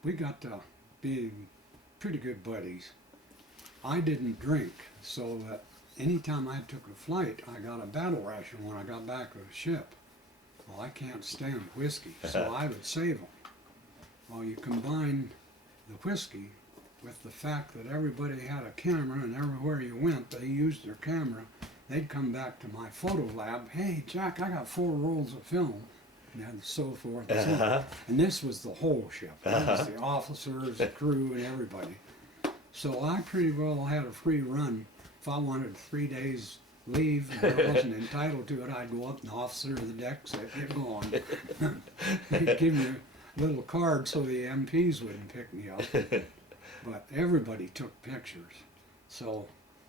we got to be pretty good buddies. I didn't drink, so that anytime I took a flight, I got a battle ration when I got back to the ship. Well, I can't stand whiskey, so I would save them. Well, you combine the whiskey with the fact that everybody had a camera, and everywhere you went, they used their camera. They'd come back to my photo lab. Hey, Jack, I got 4 rolls of film, and so forth. And this was the whole ship. That was the officers, the crew, and everybody. So I pretty well had a free run. If I wanted 3 days leave and I wasn't entitled to it, I'd go up and the officer of the deck said, "Get going." He'd give me a little card so the MPs wouldn't pick me up. But everybody took pictures. So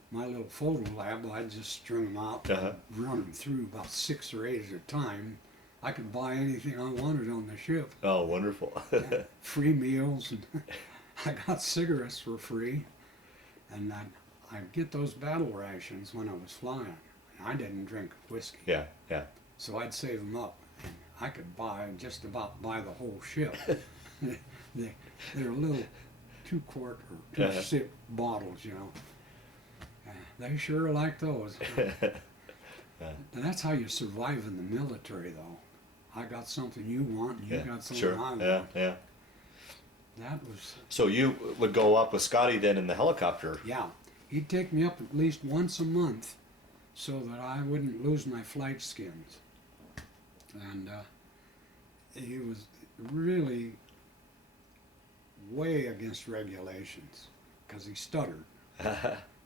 my little photo lab, I'd just string them out, run them through about 6 or 8 at a time. I could buy anything I wanted on the ship. Oh, wonderful. Free meals, and I got cigarettes for free. And I'd get those battle rations when I was flying. I didn't drink whiskey. Yeah, yeah. So I'd save them up, and I could just about buy the whole ship. They're little 2-quart or 2-sip bottles, you know. They sure like those. And that's how you survive in the military, though. I got something you want, and you got something I want. Yeah. That was... So you would go up with Scotty then in the helicopter? Yeah. He'd take me up at least once a month so that I wouldn't lose my flight skins. And he was really way against regulations because he stuttered.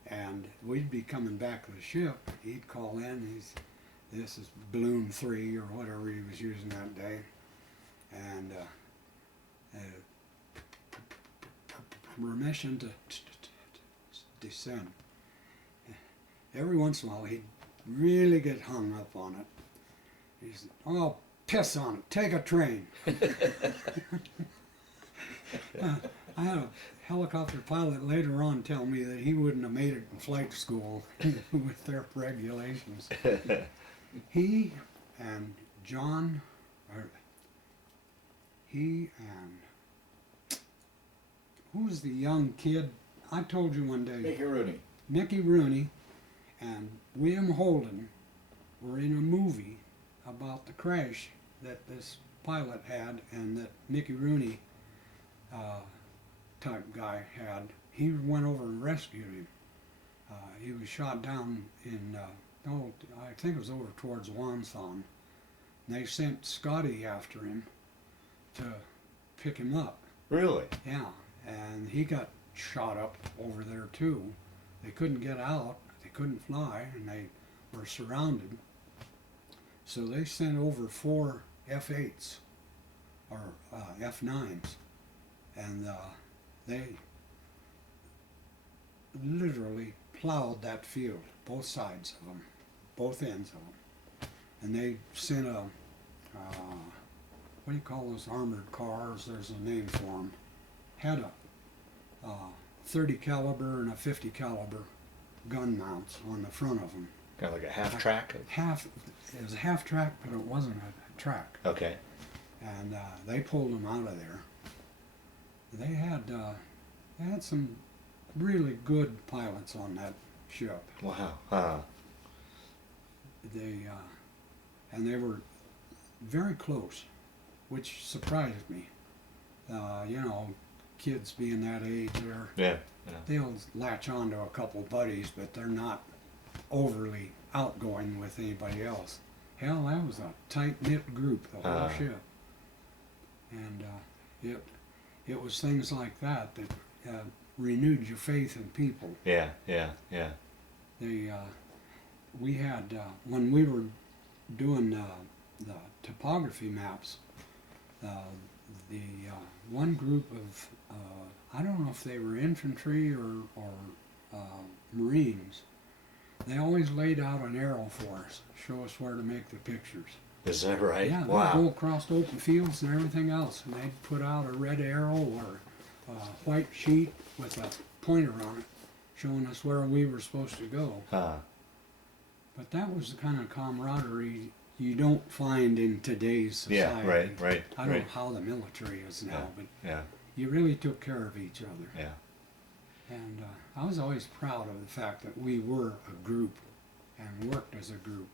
And we'd be coming back to the ship. He'd call in. This is balloon 3 or whatever he was using that day. And permission to descend. Every once in a while, he'd really get hung up on it. He said, "Oh, piss on it. Take a train." I had a helicopter pilot later on tell me that he wouldn't have made it in flight school with their regulations. He and John, who's the young kid? I told you one day. Mickey Rooney. Mickey Rooney and William Holden were in a movie about the crash that this pilot had and that Mickey Rooney type guy had. He went over and rescued him. He was shot down in, I think it was over towards Wonsan. And they sent Scotty after him to pick him up. Really? Yeah, and he got shot up over there too. They couldn't get out, they couldn't fly, and they were surrounded. So they sent over 4 F-8s, or F-9s, and they literally plowed that field, both sides of them, both ends of them. And they sent a, what do you call those armored cars? There's a name for them. Had a 30 caliber and a 50 caliber gun mounts on the front of them. Kind of like a half track? It was a half track, but it wasn't a track. Okay. And they pulled them out of there. They had some really good pilots on that ship. Wow. And they were very close, which surprised me. Kids being that age, they'll latch on to a couple buddies, but they're not overly outgoing with anybody else. Hell, that was a tight-knit group, the whole ship. And it was things like that renewed your faith in people. Yeah. They we had, when we were doing the topography maps, the one group of, I don't know if they were infantry or Marines, they always laid out an arrow for us, show us where to make the pictures. Is that right? Yeah, they'd Wow. go across open fields and everything else, and they'd put out a red arrow or a white sheet with a pointer on it, showing us where we were supposed to go. Huh. But that was the kind of camaraderie you don't find in today's society. Yeah, right. I don't know Right. how the military is now, but Yeah, you really took care of each other. yeah. And I was always proud of the fact that we were a group and worked as a group.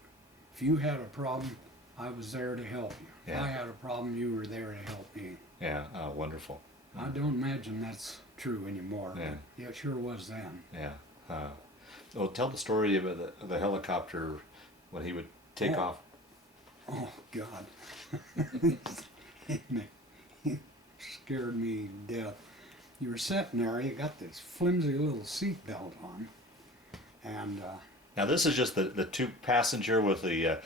If you had a problem, I was there to help you. If Yeah. I had a problem, you were there to help me. Yeah, wonderful. I don't imagine that's true anymore, Yeah. but it sure was then. Yeah. Well, tell the story about the helicopter when he would take Oh. off. Oh, God. It scared me to death. You were sitting there, you got this flimsy little seat belt on, and Now this is just the two passenger with the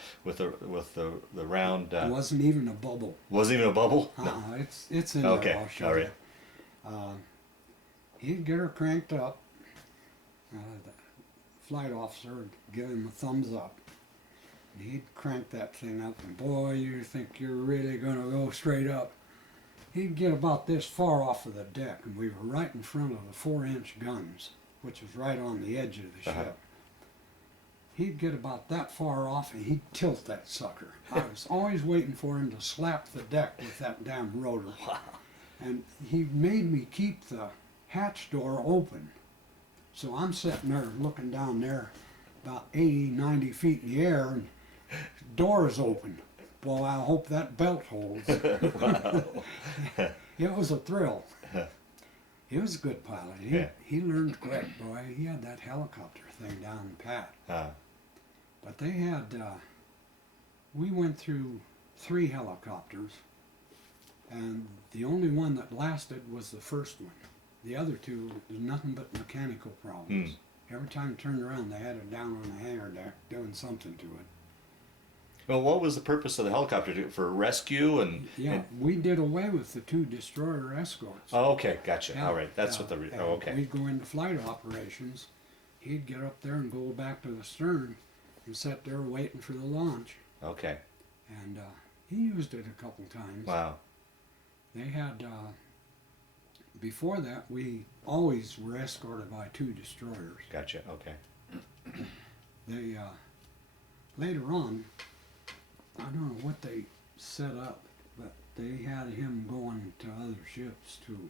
round. it wasn't even a bubble. Wasn't even a bubble. No. It's in Okay, there, I'll show all you. right. He'd get her cranked up. The flight officer would give him a thumbs up. And he'd crank that thing up, and boy, you think you're really going to go straight up. He'd get about this far off of the deck, and we were right in front of the 4-inch guns, which was right on the edge of the Uh-huh. ship. He'd get about that far off, and he'd tilt that sucker. I was always waiting for him to slap the deck with that damn rotor. And he made me keep the hatch door open. So I'm sitting there looking down there about 80, 90 feet in the air, and door is open. Well, I hope that belt holds. It was a thrill. He was a good pilot. He learned quick, boy. He had that helicopter thing down pat. But they had, we went through 3 helicopters, and the only one that lasted was the first one. The other 2 was nothing but mechanical problems. Every time it turned around, they had it down on the hangar deck doing something to it. Well, what was the purpose of the helicopter? For rescue and? Yeah, we did away with the 2 destroyer escorts. Oh, okay, gotcha. Yeah, All right, that's yeah, what the. and Oh, okay. we'd go into flight operations. He'd get up there and go back to the stern and sit there waiting for the launch. Okay. And he used it a couple times. Wow. They had, before that, we always were escorted by 2 destroyers. Gotcha. Okay. They, later on, I don't know what they set up, but they had him going to other ships too.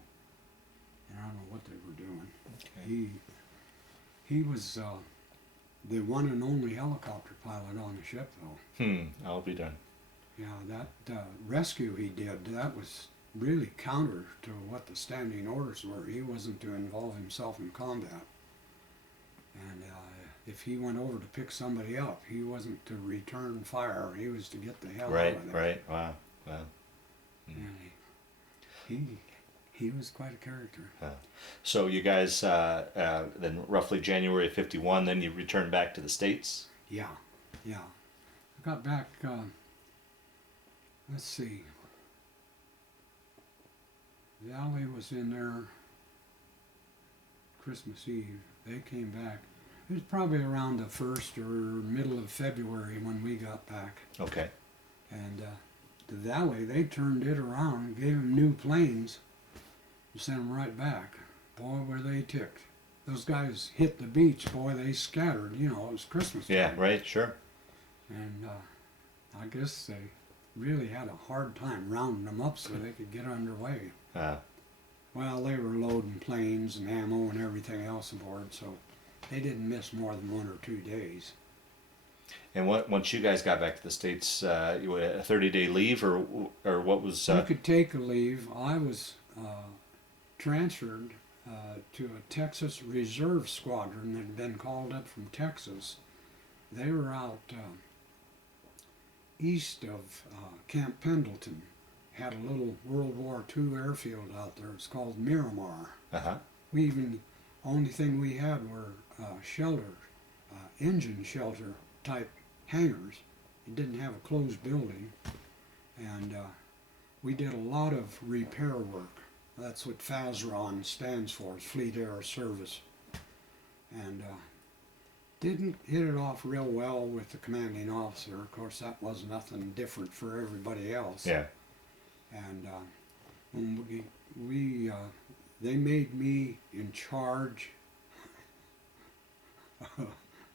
And I don't know what they were doing. Okay. He was the one and only helicopter pilot on the ship, though. I'll be done. Yeah, that rescue he did, that was really counter to what the standing orders were. He wasn't to involve himself in combat. And if he went over to pick somebody up, he wasn't to return fire. He was to get the hell out Right. of there. Right. Wow. Wow. And he was quite a character. So you guys, then roughly January of '51, then you returned back to the States? Yeah. I got back, let's see. Valley was in there Christmas Eve. They came back. It was probably around the 1st or middle of February when we got back. Okay. And the Valley, they turned it around, gave them new planes, and sent them right back. Boy, were they ticked. Those guys hit the beach, boy, they scattered. You know, it was Christmas time. Yeah, right, sure. And I guess they really had a hard time rounding them up so they could get underway. Well, they were loading planes and ammo and everything else aboard, so they didn't miss more than 1 or 2 days. And once you guys got back to the States, you had a 30-day leave, or what was? You could take a leave. I was transferred to a Texas Reserve Squadron that had been called up from Texas. They were out east of Camp Pendleton. Had a little World War II airfield out there. It's called Miramar. Only thing we had were shelter, engine shelter type hangars. It didn't have a closed building, and we did a lot of repair work. That's what FASRON stands for, Fleet Air Service. And didn't hit it off real well with the commanding officer. Of course, that was nothing different for everybody else. Yeah. And when they made me in charge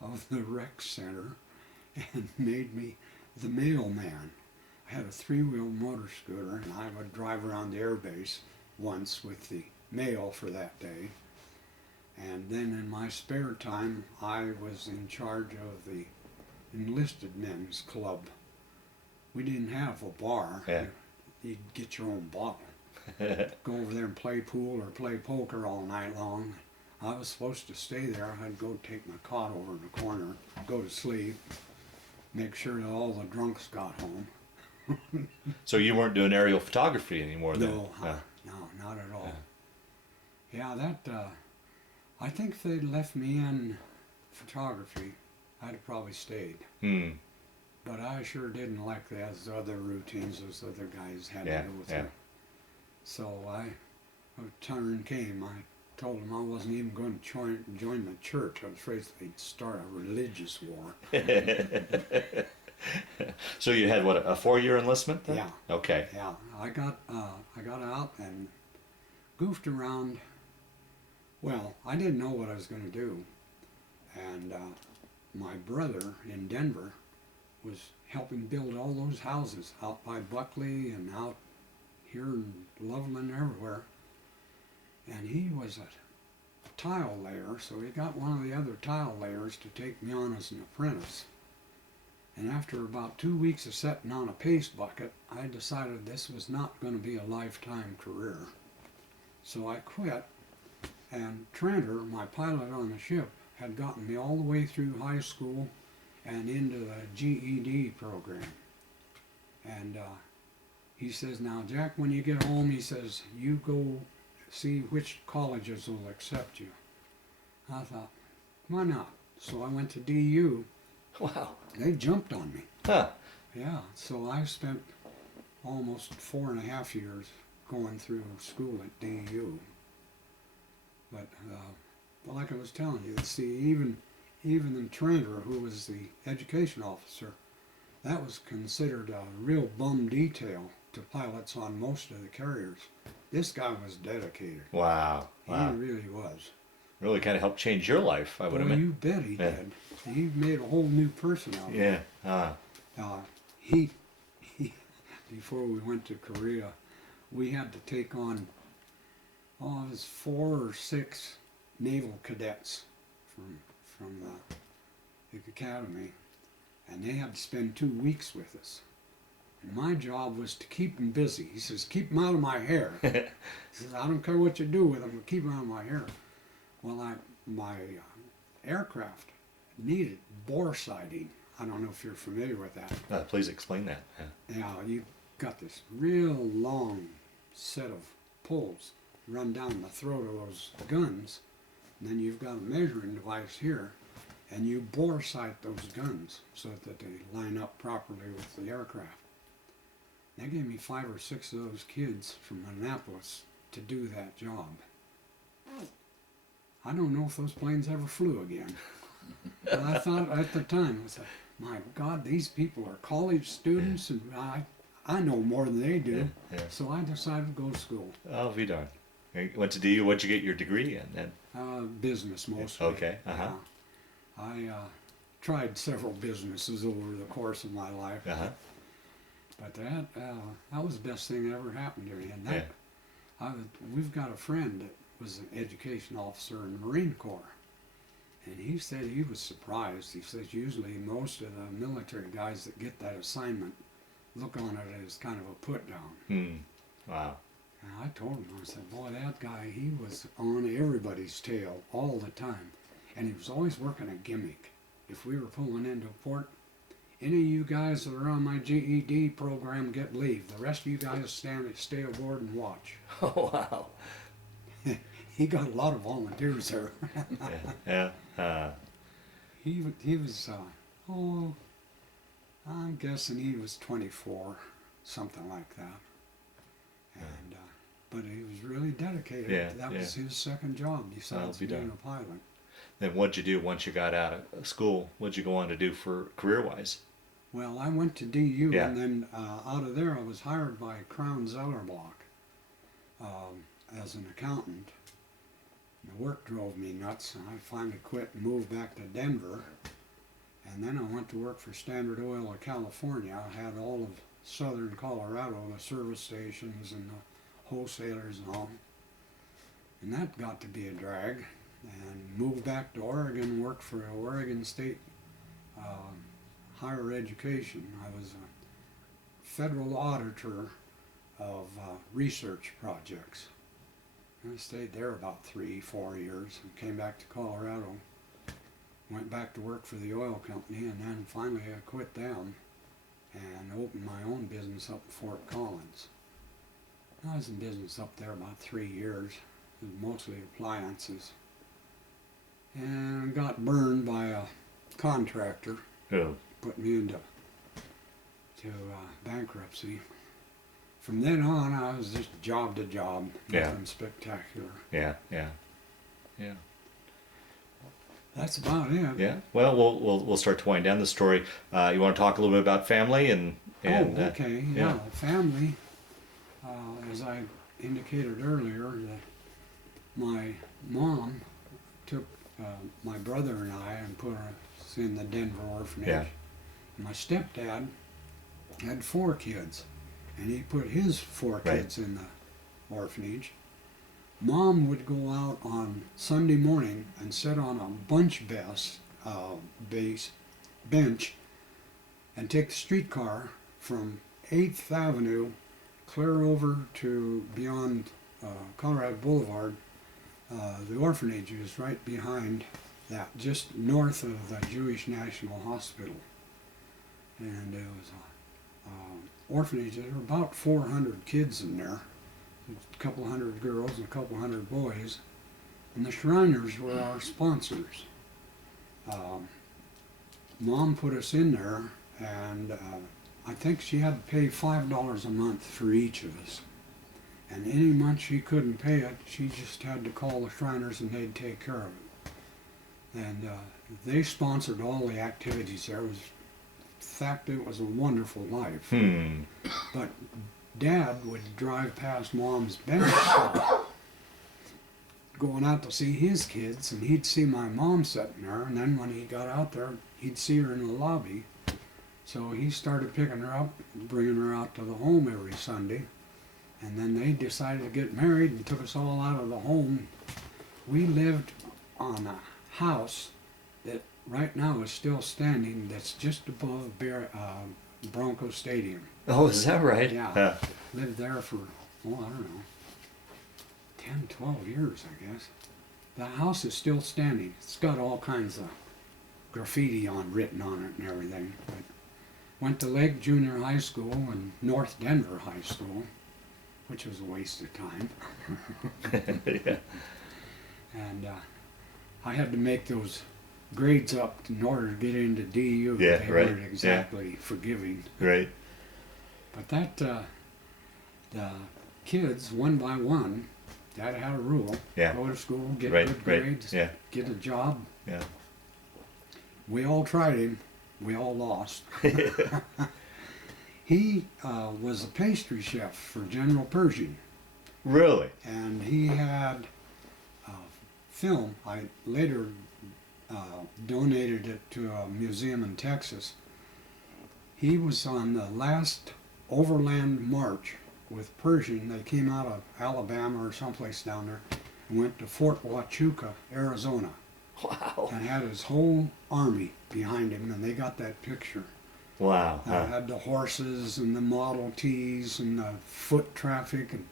of the rec center and made me the mailman. I had a 3-wheel motor scooter, and I would drive around the air base once with the mail for that day. And then in my spare time, I was in charge of the enlisted men's club. We didn't have a bar. Yeah. You'd get your own bottle. Go over there and play pool or play poker all night long. I was supposed to stay there. I'd go take my cot over in the corner, go to sleep, make sure that all the drunks got home. So you weren't doing aerial photography anymore then? No, no, not at all. Yeah, that, I think if they'd left me in photography, I'd have probably stayed. Hmm. But I sure didn't like those other routines those other guys had Yeah, to do with yeah. it. So a turn came. I told them I wasn't even going to join the church. I was afraid they'd start a religious war. So you had what, a 4-year enlistment then? Yeah. Okay. Yeah, I got out and goofed around. Well, I didn't know what I was going to do, and my brother in Denver was helping build all those houses out by Buckley and out here in Loveland, everywhere. And he was a tile layer, so he got one of the other tile layers to take me on as an apprentice. And after about 2 weeks of sitting on a paste bucket, I decided this was not going to be a lifetime career. So I quit, and Tranter, my pilot on the ship, had gotten me all the way through high school and into the GED program. And he says, now Jack, when you get home, he says, you go see which colleges will accept you. I thought, why not? So I went to DU. Wow. They jumped on me. Huh. Yeah, so I spent almost 4.5 years going through school at DU. But well, like I was telling you, see, even the trainer, who was the education officer, that was considered a real bum detail to pilots on most of the carriers. This guy was dedicated. Wow. Wow. He really was. Really kind of helped change your life, I would Boy, imagine. you bet he did. He made a whole new person out of Yeah. him. He, before we went to Korea, we had to take on, it was 4 or 6 naval cadets from the academy, and they had to spend 2 weeks with us. And my job was to keep them busy. He says, keep them out of my hair. He says, I don't care what you do with them, but keep them out of my hair. Well, my aircraft needed bore sighting. I don't know if you're familiar with that. Please explain that. Yeah, you've got this real long set of poles run down the throat of those guns, and then you've got a measuring device here, and you bore sight those guns so that they line up properly with the aircraft. They gave me 5 or 6 of those kids from Annapolis to do that job. I don't know if those planes ever flew again. But I thought at the time, I said, my God, these people are college students, and I know more than they do. Yeah. So I decided to go to school. Oh, be darned. You went to DU. What'd you get your degree in then? Business mostly. Okay. Uh-huh. Yeah. I tried several businesses over the course of my life. Uh-huh. But that was the best thing that ever happened to me. And that, we've got a friend that was an education officer in the Marine Corps. And he said he was surprised. He says usually most of the military guys that get that assignment look on it as kind of a put down. Hmm. Wow. And I told him, I said, boy, that guy, he was on everybody's tail all the time. And he was always working a gimmick. If we were pulling into a port, any of you guys that are on my GED program get leave. The rest of you guys stay aboard and watch. Oh, wow. He got a lot of volunteers there. Yeah. He was, Oh, I'm guessing he was 24, something like that. And but he was really dedicated. Yeah, That yeah. was his second job besides be being done. a pilot. Then what'd you do once you got out of school? What'd you go on to do for career-wise? Well, I went to DU, Yeah. and then out of there I was hired by Crown Zellerblock as an accountant. The work drove me nuts, and I finally quit and moved back to Denver. And then I went to work for Standard Oil of California. I had all of southern Colorado, the service stations and the wholesalers and all. And that got to be a drag. And moved back to Oregon, worked for Oregon State Higher Education. I was a federal auditor of research projects. And I stayed there about 3-4 years and came back to Colorado. Went back to work for the oil company, and then finally I quit them and opened my own business up in Fort Collins. I was in business up there about 3 years. It was mostly appliances. And got burned by a contractor, Oh. put me into bankruptcy. From then on, I was just job to job, Yeah. nothing spectacular. Yeah. That's about it. Yeah. Well, we'll start to wind down the story. You want to talk a little bit about family and Okay. Yeah. Family, as I indicated earlier, that my mom took my brother and I and put us in the Denver orphanage. Yeah. My stepdad had 4 kids, and he put his 4 Right. kids in the orphanage. Mom would go out on Sunday morning and sit on a bench and take the streetcar from 8th Avenue clear over to beyond Colorado Boulevard. The orphanage is right behind that, just north of the Jewish National Hospital. And it was an orphanage. There were about 400 kids in there. A couple hundred girls and a couple hundred boys, and the Shriners were our sponsors. Mom put us in there, and I think she had to pay $5 a month for each of us. And any month she couldn't pay it, she just had to call the Shriners and they'd take care of it. And they sponsored all the activities there. In fact, it was a wonderful life. But Dad would drive past Mom's bench going out to see his kids, and he'd see my mom sitting there, and then when he got out there, he'd see her in the lobby. So he started picking her up, bringing her out to the home every Sunday, and then they decided to get married and took us all out of the home. We lived on a house that right now is still standing, that's just above Bronco Stadium. Oh, is that right? Yeah. Lived there for, I don't know, 10, 12 years, I guess. The house is still standing. It's got all kinds of graffiti written on it and everything. But went to Lake Junior High School and North Denver High School, which was a waste of time. Yeah. And I had to make those grades up in order to get into DU. Yeah, they right. weren't exactly forgiving. Right. But that, the kids, one by one, Dad had a rule. Yeah. Go to school, get Right, good right, grades, yeah. get a job. Yeah. We all tried him. We all lost. He was a pastry chef for General Pershing. Really? And he had a film. I later donated it to a museum in Texas. He was on the last overland march with Pershing. They came out of Alabama or someplace down there and went to Fort Huachuca, Arizona. Wow. And had his whole army behind him, and they got that picture. Wow. Had the horses and the Model Ts and the foot traffic, and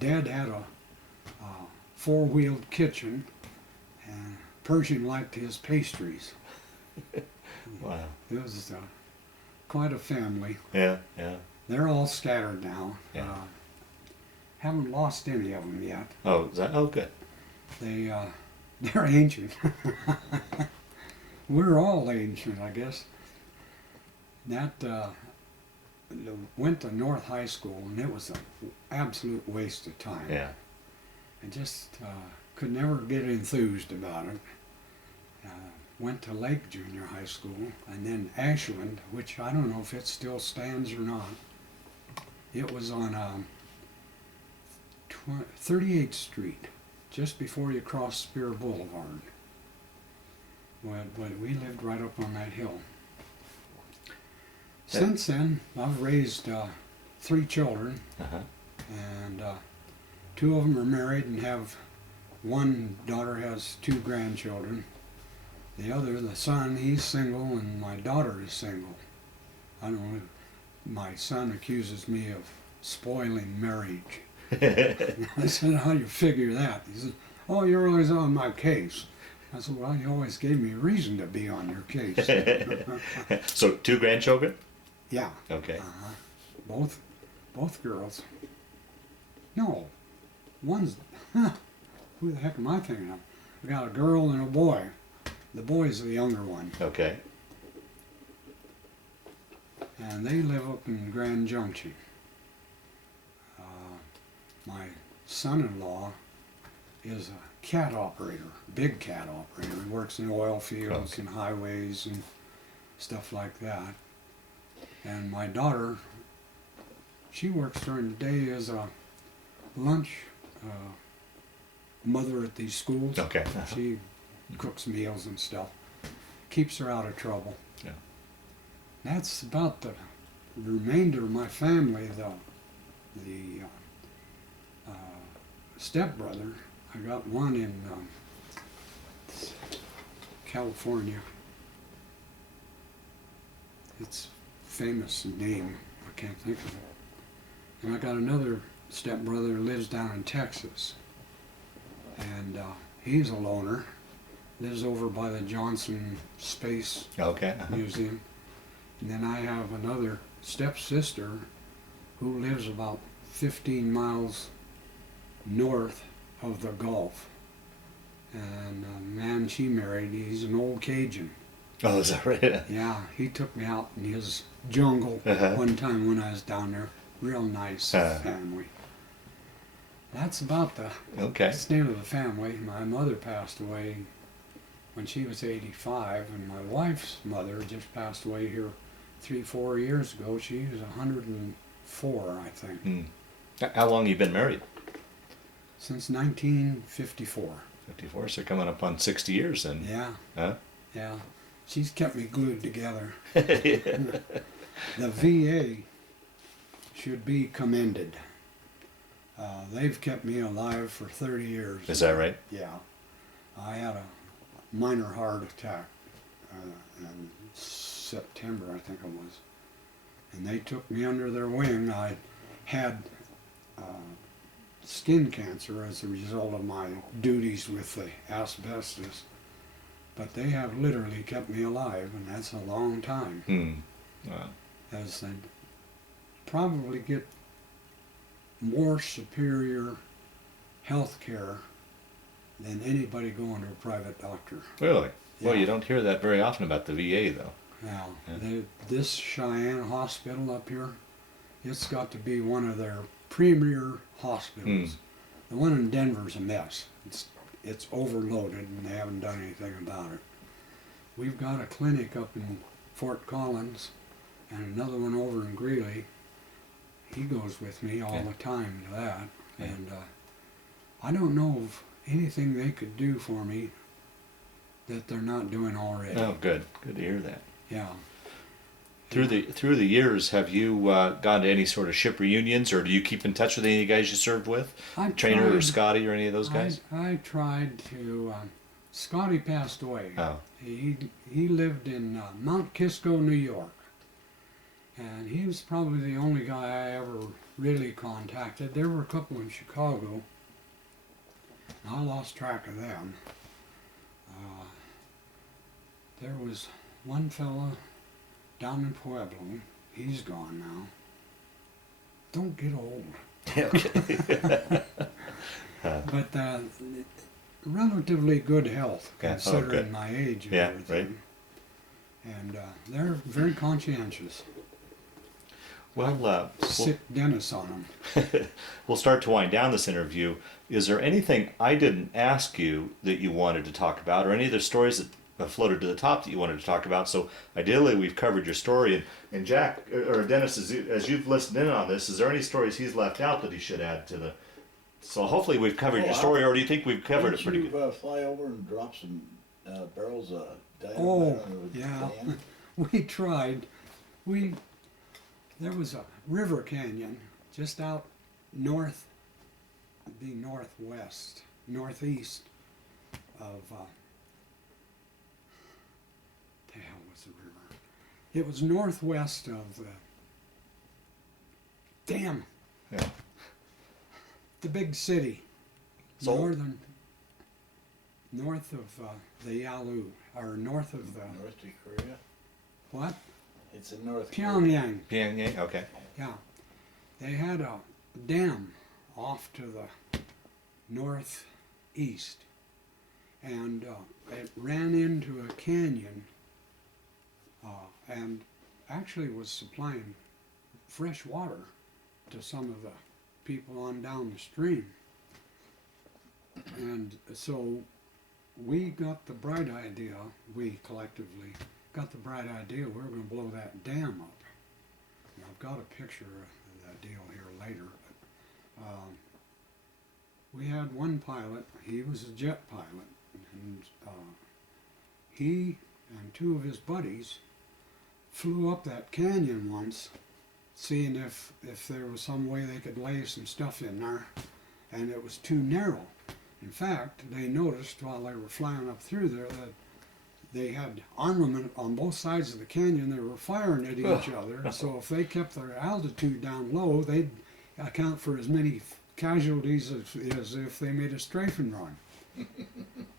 Dad had a four-wheeled kitchen, and Pershing liked his pastries. Wow. It was quite a family. Yeah. Yeah. They're all scattered now. Yeah. Haven't lost any of them yet. Oh, is that? Oh, good. They're ancient. We're all ancient, I guess. That went to North High School, and it was an absolute waste of time. Yeah. I just could never get enthused about it. Went to Lake Junior High School, and then Ashland, which I don't know if it still stands or not. It was on 38th Street, just before you cross Spear Boulevard. But we lived right up on that hill. Since then, I've raised 3 children, Uh-huh. and 2 of them are married and have, one daughter has 2 grandchildren. The other, the son, he's single, and my daughter is single. I don't know, my son accuses me of spoiling marriage. I said, how do you figure that? He said, oh, you're always on my case. I said, well, you always gave me a reason to be on your case. So 2 grandchildren? Yeah. Okay. Both girls. No, one's, who the heck am I thinking of? I got a girl and a boy. The boy's the younger one. Okay. And they live up in Grand Junction. My son-in-law is a cat operator, big cat operator. He works in oil fields Okay. and highways and stuff like that. And my daughter, she works during the day as a lunch mother at these schools. Okay. Uh-huh. She cooks meals and stuff. Keeps her out of trouble. Yeah. That's about the remainder of my family, though. The stepbrother, I got one in California. It's a famous name. I can't think of it. And I got another stepbrother who lives down in Texas. And he's a loner. Lives over by the Johnson Space Okay. Uh-huh. Museum. And then I have another stepsister who lives about 15 miles north of the Gulf. And the man she married, he's an old Cajun. Oh, is that right? Yeah, he took me out in his jungle Uh-huh. one time when I was down there. Real nice family. That's about the Okay. state of the family. My mother passed away when she was 85, and my wife's mother just passed away here 3-4 years ago. She was 104, I think, Hmm. How long you been married? since 1954. 54, so coming up on 60 years then. Yeah, Huh? yeah. She's kept me glued together. The VA should be commended. They've kept me alive for 30 years. Is that right? Yeah. I had a minor heart attack in September, I think it was. And they took me under their wing. I had skin cancer as a result of my duties with the asbestos. But they have literally kept me alive, and that's a long time. Wow. As they probably get more superior health care than anybody going to a private doctor. Really? Well, Yeah. you don't hear that very often about the VA, though. Now, Yeah. this Cheyenne hospital up here, it's got to be one of their premier hospitals. The one in Denver's a mess. It's overloaded, and they haven't done anything about it. We've got a clinic up in Fort Collins and another one over in Greeley. He goes with me all the time to that. Yeah. And I don't know of anything they could do for me that they're not doing already. Oh, good. Good to hear that. Yeah. Through the years, have you gone to any sort of ship reunions, or do you keep in touch with any of the guys you served with? I Trainer or tried- Scotty or any of those guys? I tried to. Scotty passed away. Oh. He lived in Mount Kisco, New York, and he was probably the only guy I ever really contacted. There were a couple in Chicago. I lost track of them. There was one fella down in Pueblo. He's gone now. Don't get old. Okay. But relatively good health, Yeah, oh, considering good. my age and Yeah, everything. and they're very conscientious. Well, Sick dentists on them. we'll start to wind down this interview. Is there anything I didn't ask you that you wanted to talk about, or any other stories that floated to the top that you wanted to talk about? So ideally, we've covered your story. And Jack, or Dennis, as you've listened in on this, is there any stories he's left out that he should add to the? So hopefully we've covered your story, or do you think we've covered it pretty good? Didn't you fly over and drop some barrels of dynamite Oh, on the yeah. van? We tried. There was a river canyon just out north, the northeast of, the hell was the river? It was northwest of Yeah. the big city, Seoul? north of the Yalu, or north of the, North Korea? what? It's in North Korea. Pyongyang. Pyongyang. Okay. Yeah, they had a dam off to the northeast, and it ran into a canyon, and actually was supplying fresh water to some of the people on down the stream. And so we got the bright idea, we collectively got the bright idea we were going to blow that dam up. And I've got a picture of that deal here later. But, we had one pilot, he was a jet pilot, and he and two of his buddies flew up that canyon once, seeing if there was some way they could lay some stuff in there, and it was too narrow. In fact, they noticed while they were flying up through there that they had armament on both sides of the canyon. They were firing at each other, so if they kept their altitude down low, they'd account for as many casualties as if they made a strafing run.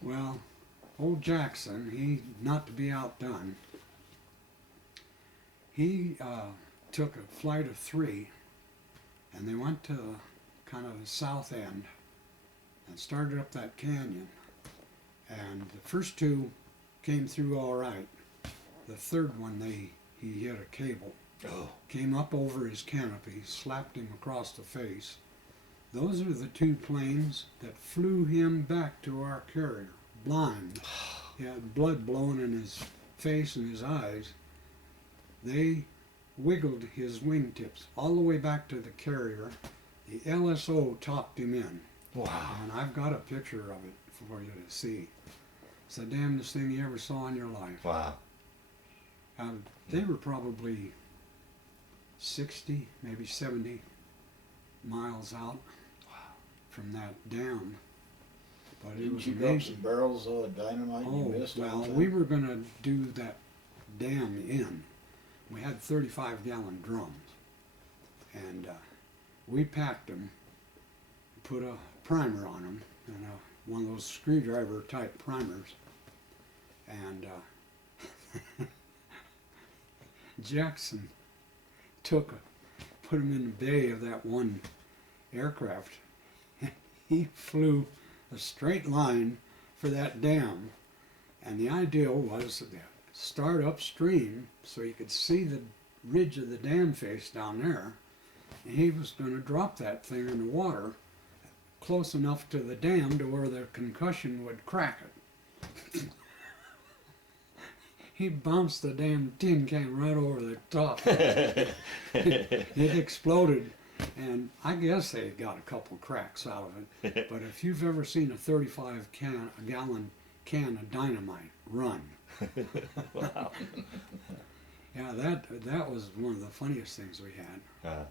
Well, old Jackson, he, not to be outdone, he took a flight of 3, and they went to kind of the south end and started up that canyon. And the first 2 came through all right. The third one, he hit a cable. Oh. Came up over his canopy, slapped him across the face. Those are the 2 planes that flew him back to our carrier, blind. He had blood blowing in his face and his eyes. They wiggled his wingtips all the way back to the carrier. The LSO talked him in. Wow. And I've got a picture of it for you to see. It's the damnedest thing you ever saw in your life. Wow. They were probably 60, maybe 70 miles out from that dam. But it Didn't was you drop amazing. some barrels of dynamite and Oh, you missed well, all the we time? were going to do that dam in. We had 35-gallon drums. And we packed them, put a primer on them, and one of those screwdriver type primers. And Jackson put him in the bay of that one aircraft. He flew a straight line for that dam, and the idea was to start upstream so you could see the ridge of the dam face down there, and he was going to drop that thing in the water close enough to the dam to where the concussion would crack it. He bounced the damn tin can right over the top. It exploded, and I guess they got a couple cracks out of it. But if you've ever seen a 35-gallon can of dynamite run, Wow. yeah, that was one of the funniest things we had.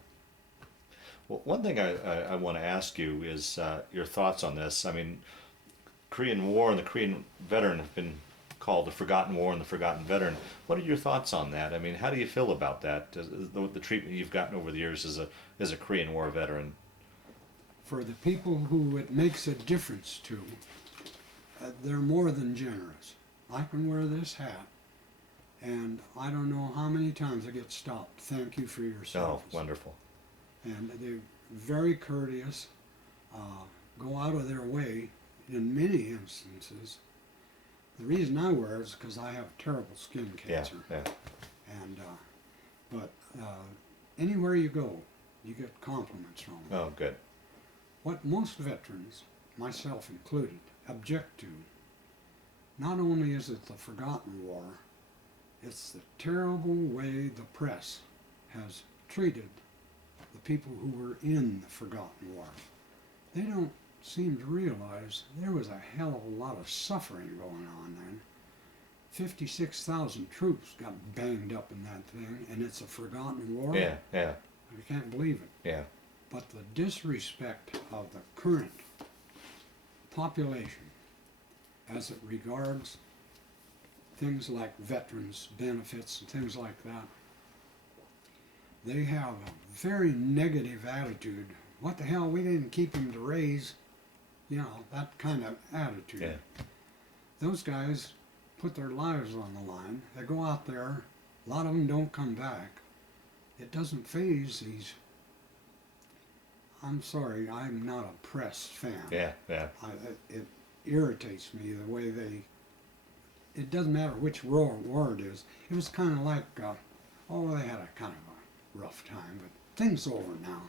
Well, one thing I want to ask you is your thoughts on this. I mean, Korean War and the Korean veteran have been called the Forgotten War and the Forgotten Veteran. What are your thoughts on that? I mean, how do you feel about that? The treatment you've gotten over the years as a Korean War veteran? For the people who it makes a difference to, they're more than generous. I can wear this hat, and I don't know how many times I get stopped. Thank you for your service. Oh, wonderful. And they're very courteous, go out of their way in many instances The reason I wear it is because I have terrible skin Yeah, cancer. yeah, And but anywhere you go, you get compliments from them. oh, good, What most veterans, myself included, object to, not only is it the forgotten war, it's the terrible way the press has treated the people who were in the forgotten war. They don't seem to realize there was a hell of a lot of suffering going on then. 56,000 troops got banged up in that thing, and it's a forgotten war. yeah, yeah, I can't believe it. yeah, But the disrespect of the current population as it regards things like veterans benefits and things like that, they have a very negative attitude. What the hell, we didn't keep him to raise, you know, that kind of attitude. yeah, Those guys put their lives on the line. They go out there, a lot of them don't come back. It doesn't faze these. I'm sorry, I'm not a press fan. yeah, yeah, It irritates me the way they. It doesn't matter which war it is. It was kind of like, they had a kind of a rough time, but things over now.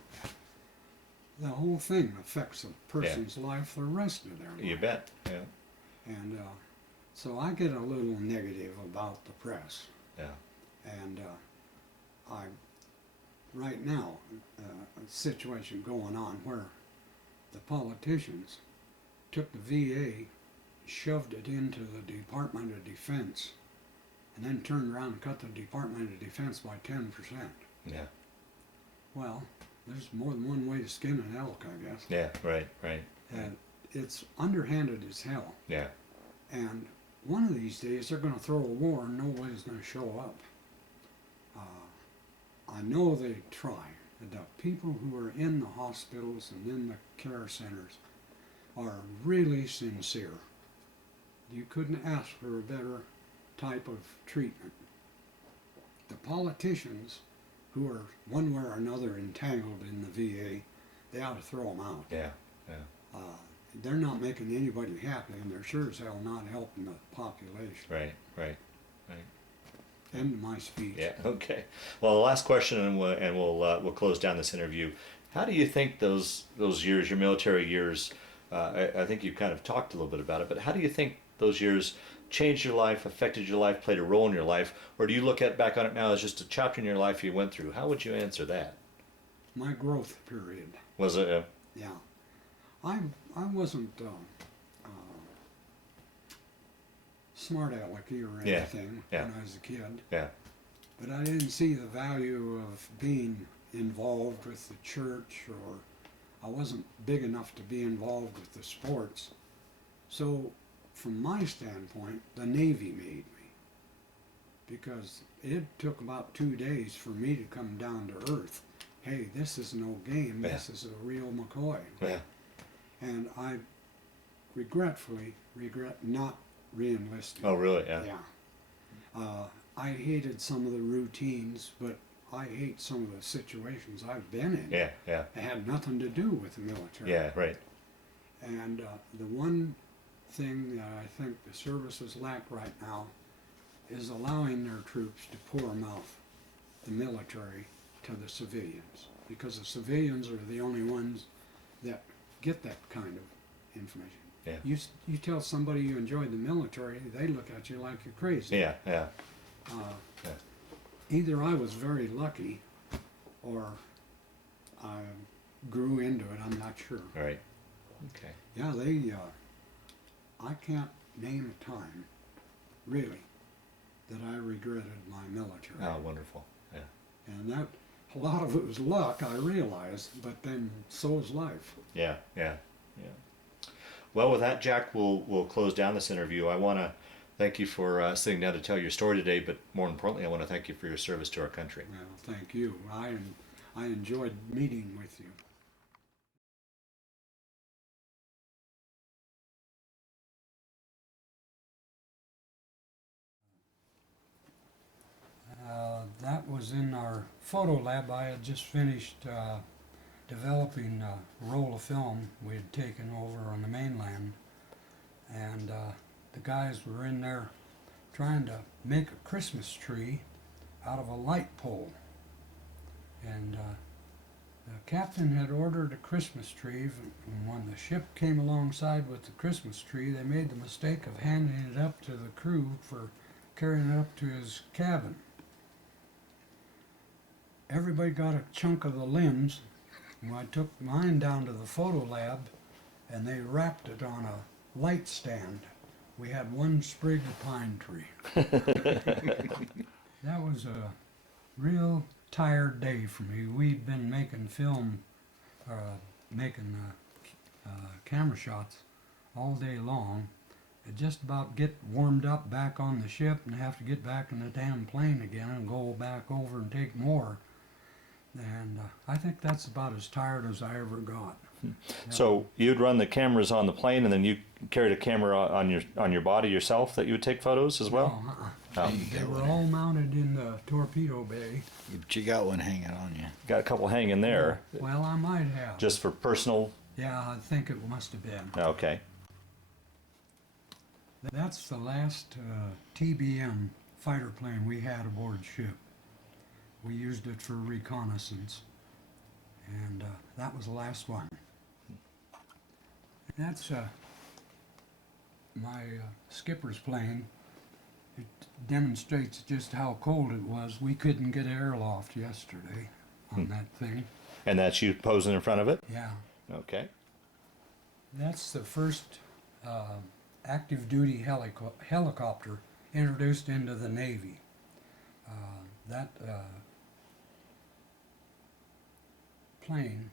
The whole thing affects a person's life the rest of their life. you bet, yeah, And so I get a little negative about the press. yeah, And I, right now, a situation going on where the politicians took the VA, shoved it into the Department of Defense, and then turned around and cut the Department of Defense by 10%. yeah, Well, there's more than one way to skin an elk, I guess. yeah, right, right, And it's underhanded as hell. yeah, And one of these days they're going to throw a war and nobody's going to show up. I know they try. The people who are in the hospitals and in the care centers are really sincere. You couldn't ask for a better type of treatment. The politicians who are one way or another entangled in the VA, they ought to throw them out. yeah, yeah, They're not making anybody happy, and they're sure as hell not helping the population. right, right, right. End of my speech. Yeah. Okay. Well, the last question, and we'll close down this interview. How do you think those years, your military years, I think you kind of talked a little bit about it, but how do you think those years changed your life, affected your life, played a role in your life, or do you look back on it now as just a chapter in your life you went through? How would you answer that? My growth period. Was it? Yeah. I wasn't smart alecky or Yeah, anything yeah. when I was a kid, Yeah. but I didn't see the value of being involved with the church, or I wasn't big enough to be involved with the sports. So from my standpoint, the Navy made me, because it took about 2 days for me to come down to earth. Hey, this is no game, Yeah. this is a real McCoy. Yeah. And I regretfully regret not re-enlisting. Oh, really? Yeah. Yeah. I hated some of the routines, but I hate some of the situations I've been in. Yeah. Yeah. It had nothing to do with the military. Yeah. Right. And the one thing that I think the services lack right now is allowing their troops to pour mouth the military to the civilians, because the civilians are the only ones that get that kind of information. Yeah. You tell somebody you enjoy the military, they look at you like you're crazy. Yeah. Yeah. Uh, Either I was very lucky, or I grew into it. I'm not sure. Right. Okay. Yeah, they. I can't name a time, really, that I regretted my military. Oh, wonderful. Yeah. And that, a lot of it was luck, I realize, but then so is life. Yeah. Yeah. Yeah. Well, with that, Jack, we'll close down this interview. I want to thank you for sitting down to tell your story today, but more importantly, I want to thank you for your service to our country. Well, thank you. I enjoyed meeting with you. That was in our photo lab. I had just finished developing a roll of film we had taken over on the mainland, and the guys were in there trying to make a Christmas tree out of a light pole. And the captain had ordered a Christmas tree, and when the ship came alongside with the Christmas tree, they made the mistake of handing it up to the crew for carrying it up to his cabin. Everybody got a chunk of the limbs, and I took mine down to the photo lab, and they wrapped it on a light stand. We had one sprig of pine tree. That was a real tired day for me. We'd been making film, making camera shots all day long. I'd just about get warmed up back on the ship and have to get back in the damn plane again and go back over and take more. And I think that's about as tired as I ever got. So you'd run the cameras on the plane, and then you carried a camera on your body yourself that you would take photos as well? Oh. They were all mounted in the torpedo bay. But you got one hanging on you. Got a couple hanging there, Well, I might have. just for personal. Yeah, I think it must have been. Okay. That's the last TBM fighter plane we had aboard ship. We used it for reconnaissance, and that was the last one. That's my skipper's plane. It demonstrates just how cold it was. We couldn't get airloft yesterday on that thing. And that's you posing in front of it? Yeah. Okay. That's the first active duty helicopter introduced into the Navy. That plane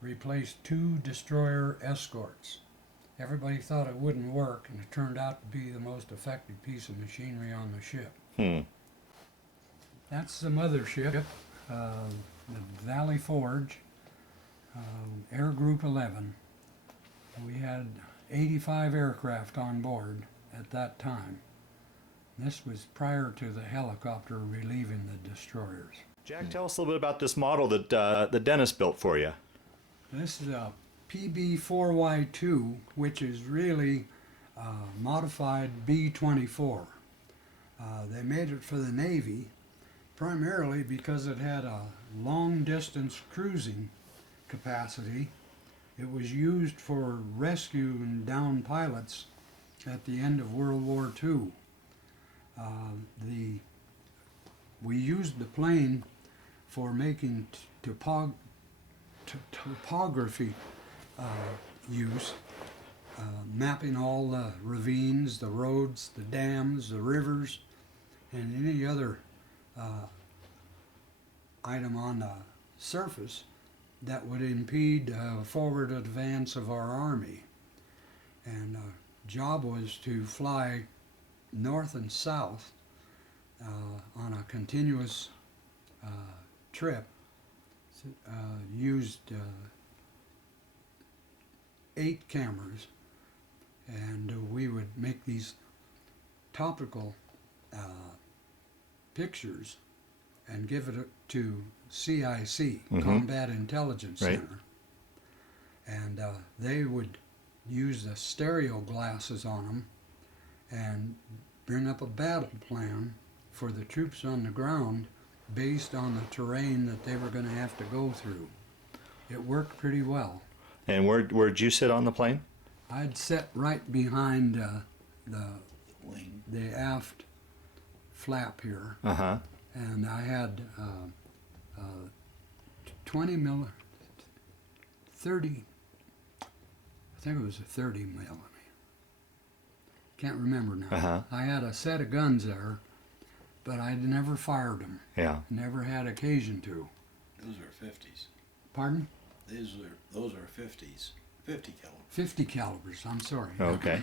replaced 2 destroyer escorts. Everybody thought it wouldn't work, and it turned out to be the most effective piece of machinery on the ship. That's the mothership, the Valley Forge, Air Group 11. We had 85 aircraft on board at that time. This was prior to the helicopter relieving the destroyers. Jack, tell us a little bit about this model that Dennis built for you. This is a PB4Y2, which is really modified B-24. They made it for the Navy primarily because it had a long-distance cruising capacity. It was used for rescuing downed pilots at the end of World War II. We used the plane for making topography use, mapping all the ravines, the roads, the dams, the rivers, and any other item on the surface that would impede forward advance of our Army. And job was to fly north and south on a continuous trip. Used 8 cameras, and we would make these topical pictures and give it to CIC, Combat Intelligence Right. Center. And they would use the stereo glasses on them and bring up a battle plan for the troops on the ground based on the terrain that they were going to have to go through. It worked pretty well. And where'd you sit on the plane? I'd sit right behind Wing. the aft flap here, Uh-huh. and I had 30, I think it was a 30 millimeter. Can't remember now. Uh-huh. I had a set of guns there, but I'd never fired them. Yeah. Never had occasion to. Those are 50s. Pardon? Those are 50s. 50 caliber. 50 calibers, I'm sorry. Okay.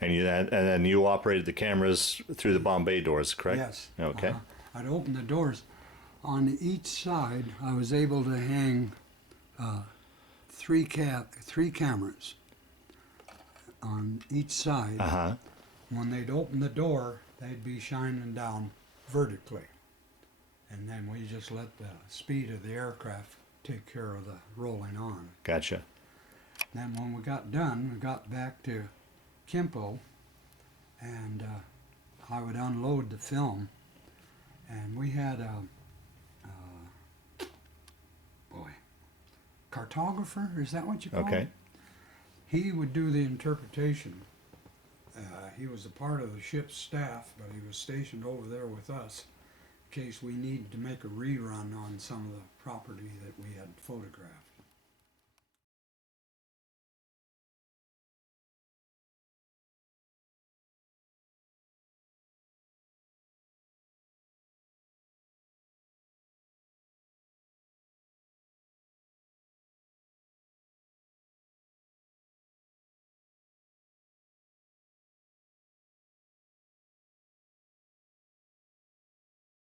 And then you operated the cameras through the Bombay doors, correct? Yes. Okay. I'd open the doors. On each side, I was able to hang three cameras on each side. Uh-huh. When they'd open the door, they'd be shining down vertically. And then we just let the speed of the aircraft take care of the rolling on. Gotcha. Then when we got done, we got back to Kimpo, and I would unload the film, and we had a cartographer, is that what you call Okay. it? He would do the interpretation. He was a part of the ship's staff, but he was stationed over there with us in case we needed to make a rerun on some of the property that we had photographed.